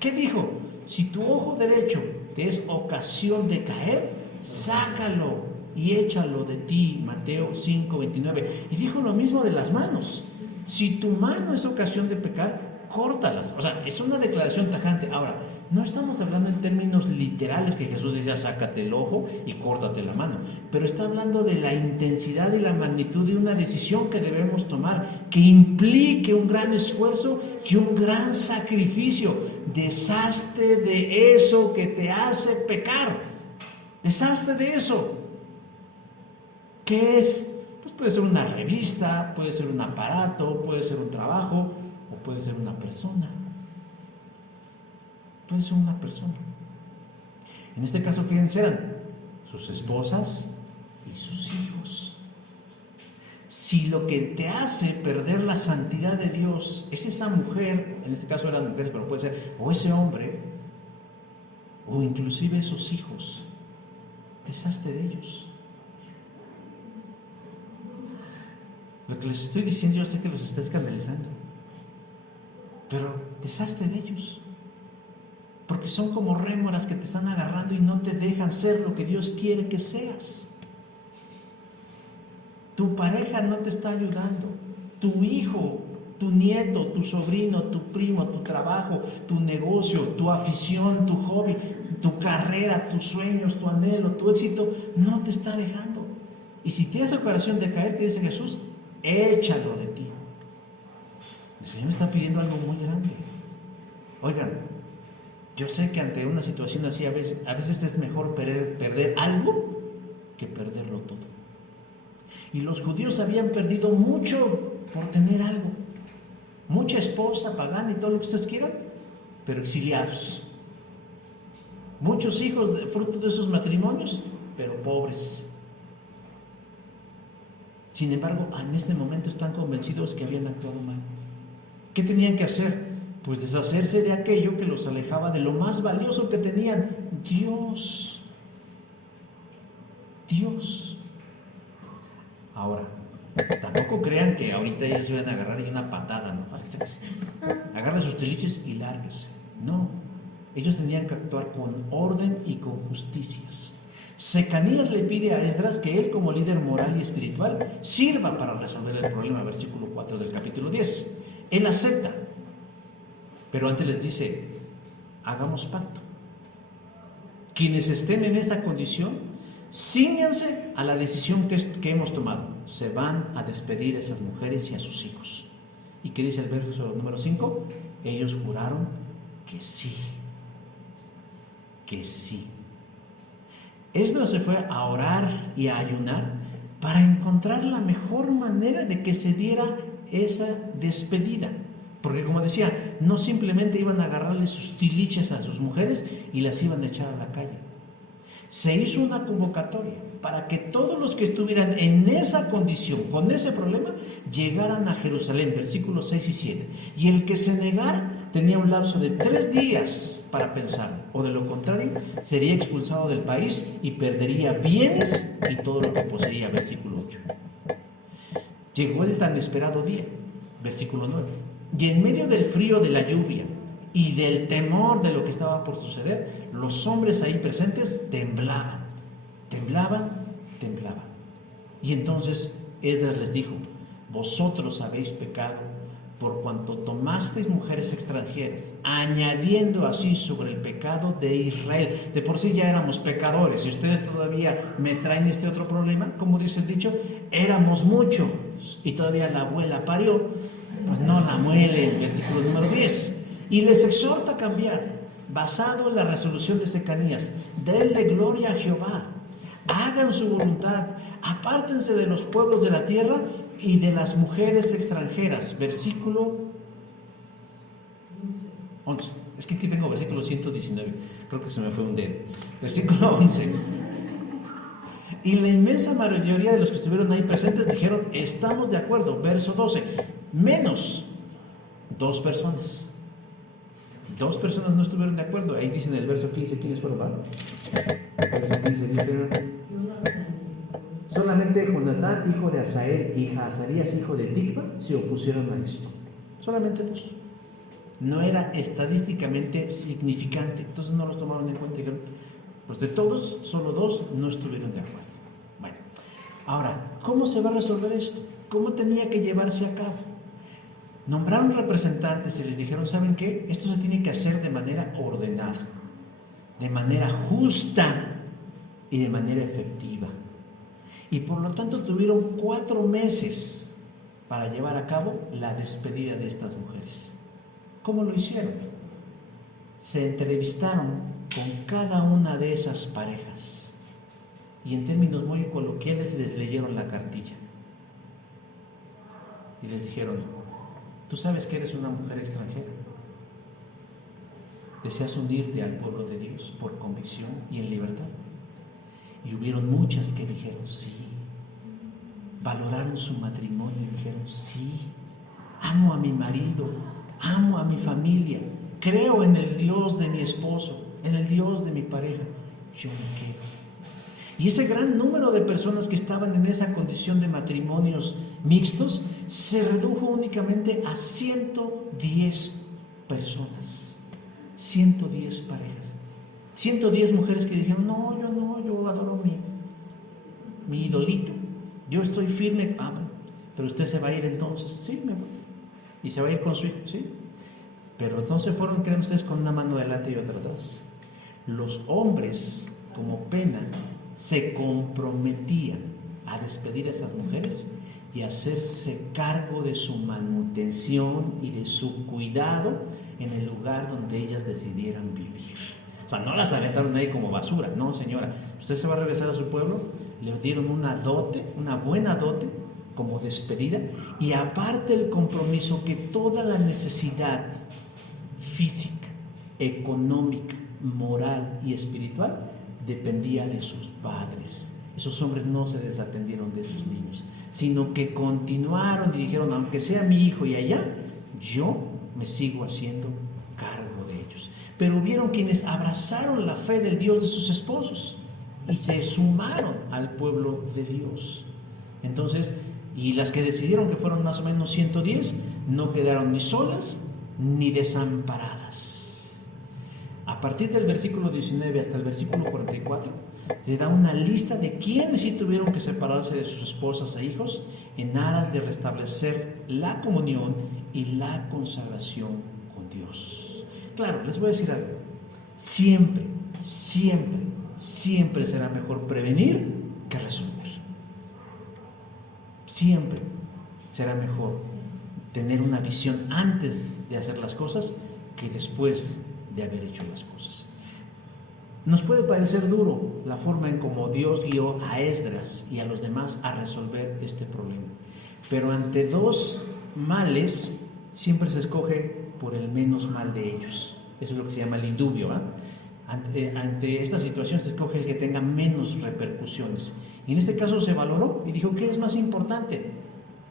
¿Qué dijo? Si tu ojo derecho te es ocasión de caer, sácalo y échalo de ti. Mateo 5:29. Y dijo lo mismo de las manos. Si tu mano es ocasión de pecar, córtalas. O sea, es una declaración tajante. Ahora, no estamos hablando en términos literales que Jesús decía sácate el ojo y córtate la mano, pero está hablando de la intensidad y la magnitud de una decisión que debemos tomar, que implique un gran esfuerzo y un gran sacrificio. Deshazte de eso que te hace pecar. Deshazte de eso. ¿Qué es? Pues puede ser una revista, puede ser un aparato, puede ser un trabajo o puede ser una persona. Puede ser una persona. En este caso, ¿quiénes eran? Sus esposas y sus hijos. Si lo que te hace perder la santidad de Dios es esa mujer, en este caso eran mujeres, pero puede ser, o ese hombre, o inclusive esos hijos, deshazte de ellos. Lo que les estoy diciendo, yo sé que los está escandalizando, pero deshazte de ellos. Porque son como rémoras que te están agarrando y no te dejan ser lo que Dios quiere que seas. Tu pareja no te está ayudando. Tu hijo, tu nieto, tu sobrino, tu primo, tu trabajo, tu negocio, tu afición, tu hobby, tu carrera, tus sueños, tu anhelo, tu éxito, no te está dejando. Y si tienes ocasión de caer, ¿qué dice Jesús? Échalo de ti. El Señor me está pidiendo algo muy grande. Oigan, yo sé que ante una situación así a veces es mejor perder algo que perderlo todo. Y los judíos habían perdido mucho por tener algo. Mucha esposa pagana y todo lo que ustedes quieran, pero exiliados. Muchos hijos fruto de esos matrimonios, pero pobres. Sin embargo, en este momento están convencidos que habían actuado mal. ¿Qué tenían que hacer? Pues deshacerse de aquello que los alejaba de lo más valioso que tenían, Dios. Dios. Ahora, tampoco crean que ahorita ellos iban a agarrar y una patada, ¿no? Agarra sus tiliches y lárguese. No, ellos tenían que actuar con orden y con justicias. Secanías le pide a Esdras que él, como líder moral y espiritual, sirva para resolver el problema, versículo 4 del capítulo 10. Él acepta, pero antes les dice: hagamos pacto. Quienes estén en esa condición, cíñanse a la decisión que hemos tomado. Se van a despedir a esas mujeres y a sus hijos. ¿Y qué dice el verso número 5? Ellos juraron que sí. Que sí. Esdras se fue a orar y a ayunar para encontrar la mejor manera de que se diera esa despedida. Porque, como decía, no simplemente iban a agarrarle sus tiliches a sus mujeres y las iban a echar a la calle. Se hizo una convocatoria para que todos los que estuvieran en esa condición, con ese problema, llegaran a Jerusalén, versículos 6 y 7. Y el que se negara tenía un lapso de 3 días para pensar, o de lo contrario, sería expulsado del país y perdería bienes y todo lo que poseía, versículo 8. Llegó el tan esperado día, versículo 9. Y en medio del frío de la lluvia y del temor de lo que estaba por suceder, los hombres ahí presentes temblaban. Y entonces Esdras les dijo: vosotros habéis pecado por cuanto tomasteis mujeres extranjeras, añadiendo así sobre el pecado de Israel. De por sí ya éramos pecadores, y ustedes todavía me traen este otro problema. Como dice el dicho, éramos muchos y todavía la abuela parió, pues no la muele, el versículo número 10. Y les exhorta a cambiar, basado en la resolución de Secanías: denle gloria a Jehová, hagan su voluntad, apártense de los pueblos de la tierra y de las mujeres extranjeras. Versículo 11. Es que aquí tengo versículo 119, creo que se me fue un dedo. Versículo 11. Y la inmensa mayoría de los que estuvieron ahí presentes dijeron: estamos de acuerdo. Verso 12. Menos 2 personas. 2 personas no estuvieron de acuerdo. Ahí dice en el verso 15 quiénes fueron, ¿va? El verso 15 dice: solamente Jonatán, hijo de Asael, y Azarías, hijo de Tikva, se opusieron a esto. Solamente 2. No era estadísticamente significante, entonces no los tomaron en cuenta. Pues de todos, solo 2 no estuvieron de acuerdo. Bueno, ahora, ¿cómo se va a resolver esto? ¿Cómo tenía que llevarse a cabo? Nombraron representantes y les dijeron: ¿saben qué? Esto se tiene que hacer de manera ordenada, de manera justa y de manera efectiva. Y por lo tanto tuvieron 4 meses para llevar a cabo la despedida de estas mujeres. ¿Cómo lo hicieron? Se entrevistaron con cada una de esas parejas y, en términos muy coloquiales, les leyeron la cartilla y les dijeron: tú sabes que eres una mujer extranjera, deseas unirte al pueblo de Dios por convicción y en libertad. Y hubieron muchas que dijeron sí, valoraron su matrimonio y dijeron: sí, amo a mi marido, amo a mi familia, creo en el Dios de mi esposo, en el Dios de mi pareja, yo me quedo. Y ese gran número de personas que estaban en esa condición de matrimonios mixtos se redujo únicamente a 110 personas, 110 parejas, 110 mujeres que dijeron: no, yo adoro mi idolito, yo estoy firme. Pero usted se va a ir entonces. Sí, me voy. Y se va a ir con su hijo, sí. Pero no se fueron, creen ustedes, con una mano delante y otra atrás. Los hombres, como pena, se comprometían a despedir a esas mujeres y hacerse cargo de su manutención y de su cuidado en el lugar donde ellas decidieran vivir. O sea, no las aventaron ahí como basura. No, señora, usted se va a regresar a su pueblo. Le dieron una dote, una buena dote como despedida, y aparte el compromiso que toda la necesidad física, económica, moral y espiritual dependía de sus padres. Esos hombres no se desatendieron de sus niños, sino que continuaron y dijeron: aunque sea mi hijo y allá, yo me sigo haciendo cargo de ellos. Pero hubieron quienes abrazaron la fe del Dios de sus esposos y se sumaron al pueblo de Dios. Entonces, y las que decidieron, que fueron más o menos 110, no quedaron ni solas ni desamparadas. partir del versículo 19 hasta el versículo 44, te da una lista de quienes sí tuvieron que separarse de sus esposas e hijos en aras de restablecer la comunión y la consagración con Dios. Claro, les voy a decir algo. Siempre será mejor prevenir que resolver. Siempre será mejor tener una visión antes de hacer las cosas que después de haber hecho las cosas. Nos puede parecer duro la forma en cómo Dios guió a Esdras y a los demás a resolver este problema, pero ante dos males siempre se escoge por el menos mal de ellos. Eso es lo que se llama el indubio, ¿eh? Ante esta situación se escoge el que tenga menos repercusiones. Y en este caso se valoró y dijo, ¿qué es más importante?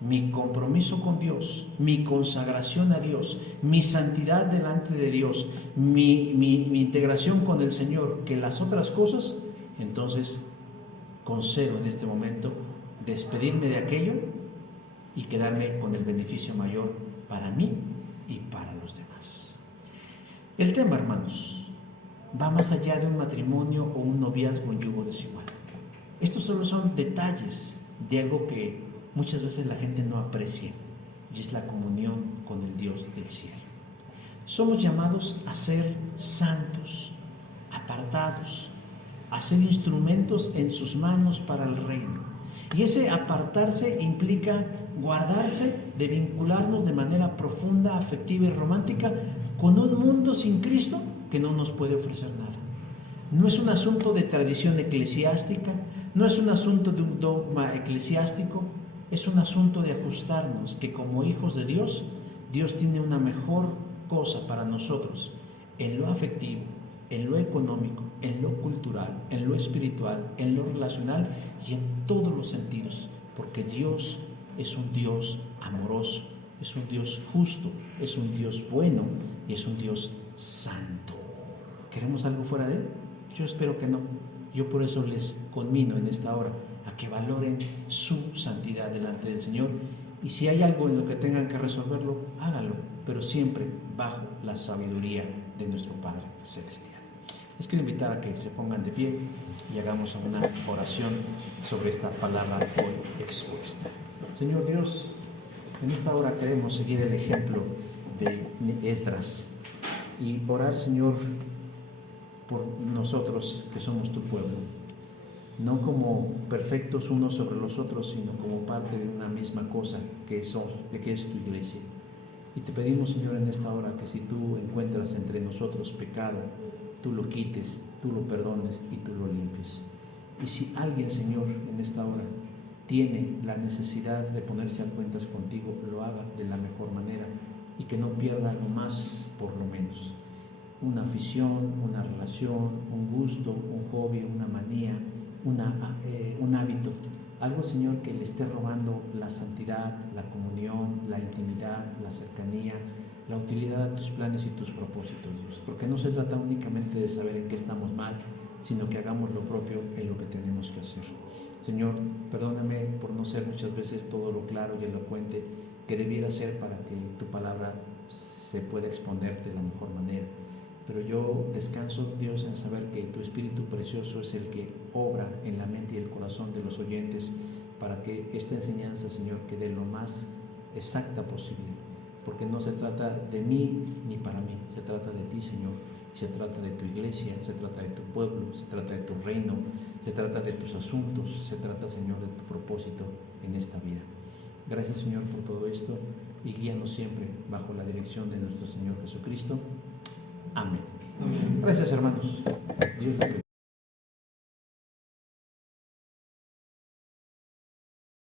Mi compromiso con Dios, mi consagración a Dios, mi santidad delante de Dios, mi integración con el Señor, que las otras cosas. Entonces concedo en este momento despedirme de aquello y quedarme con el beneficio mayor para mí y para los demás. El tema, hermanos, va más allá de un matrimonio o un noviazgo en yugo desigual. Estos solo son detalles de algo que muchas veces la gente no aprecia, y es la comunión con el Dios del cielo. Somos llamados a ser santos, apartados, a ser instrumentos en sus manos para el reino. Y ese apartarse implica guardarse de vincularnos de manera profunda, afectiva y romántica con un mundo sin Cristo que no nos puede ofrecer nada. No es un asunto de tradición eclesiástica, no es un asunto de un dogma eclesiástico, es un asunto de ajustarnos, que como hijos de Dios, Dios tiene una mejor cosa para nosotros en lo afectivo, en lo económico, en lo cultural, en lo espiritual, en lo relacional y en todos los sentidos, porque Dios es un Dios amoroso, es un Dios justo, es un Dios bueno y es un Dios santo. ¿Queremos algo fuera de Él? Yo espero que no. Yo por eso les conmino en esta hora a que valoren su santidad delante del Señor, y si hay algo en lo que tengan que resolverlo, háganlo, pero siempre bajo la sabiduría de nuestro Padre Celestial. Les quiero invitar a que se pongan de pie y hagamos una oración sobre esta palabra hoy expuesta. Señor Dios, en esta hora queremos seguir el ejemplo de Esdras y orar, Señor, por nosotros que somos tu pueblo, no como perfectos unos sobre los otros, sino como parte de una misma cosa que es tu iglesia. Y te pedimos, Señor, en esta hora que si tú encuentras entre nosotros pecado, tú lo quites, tú lo perdones y tú lo limpies. Y si alguien, Señor, en esta hora tiene la necesidad de ponerse a cuentas contigo, lo haga de la mejor manera y que no pierda lo más por lo menos. Una afición, una relación, un gusto, un hobby, una manía, un hábito, algo, Señor, que le esté robando la santidad, la comunión, la intimidad, la cercanía, la utilidad de tus planes y tus propósitos, Dios, porque no se trata únicamente de saber en qué estamos mal, sino que hagamos lo propio en lo que tenemos que hacer. Señor, perdóname por no ser muchas veces todo lo claro y elocuente que debiera ser para que tu palabra se pueda exponer de la mejor manera. Pero yo descanso, Dios, en saber que tu Espíritu Precioso es el que obra en la mente y el corazón de los oyentes para que esta enseñanza, Señor, quede lo más exacta posible, porque no se trata de mí ni para mí, se trata de ti, Señor, se trata de tu iglesia, se trata de tu pueblo, se trata de tu reino, se trata de tus asuntos, se trata, Señor, de tu propósito en esta vida. Gracias, Señor, por todo esto y guíanos siempre bajo la dirección de nuestro Señor Jesucristo. Amén. Gracias, hermanos. Dios los bendiga.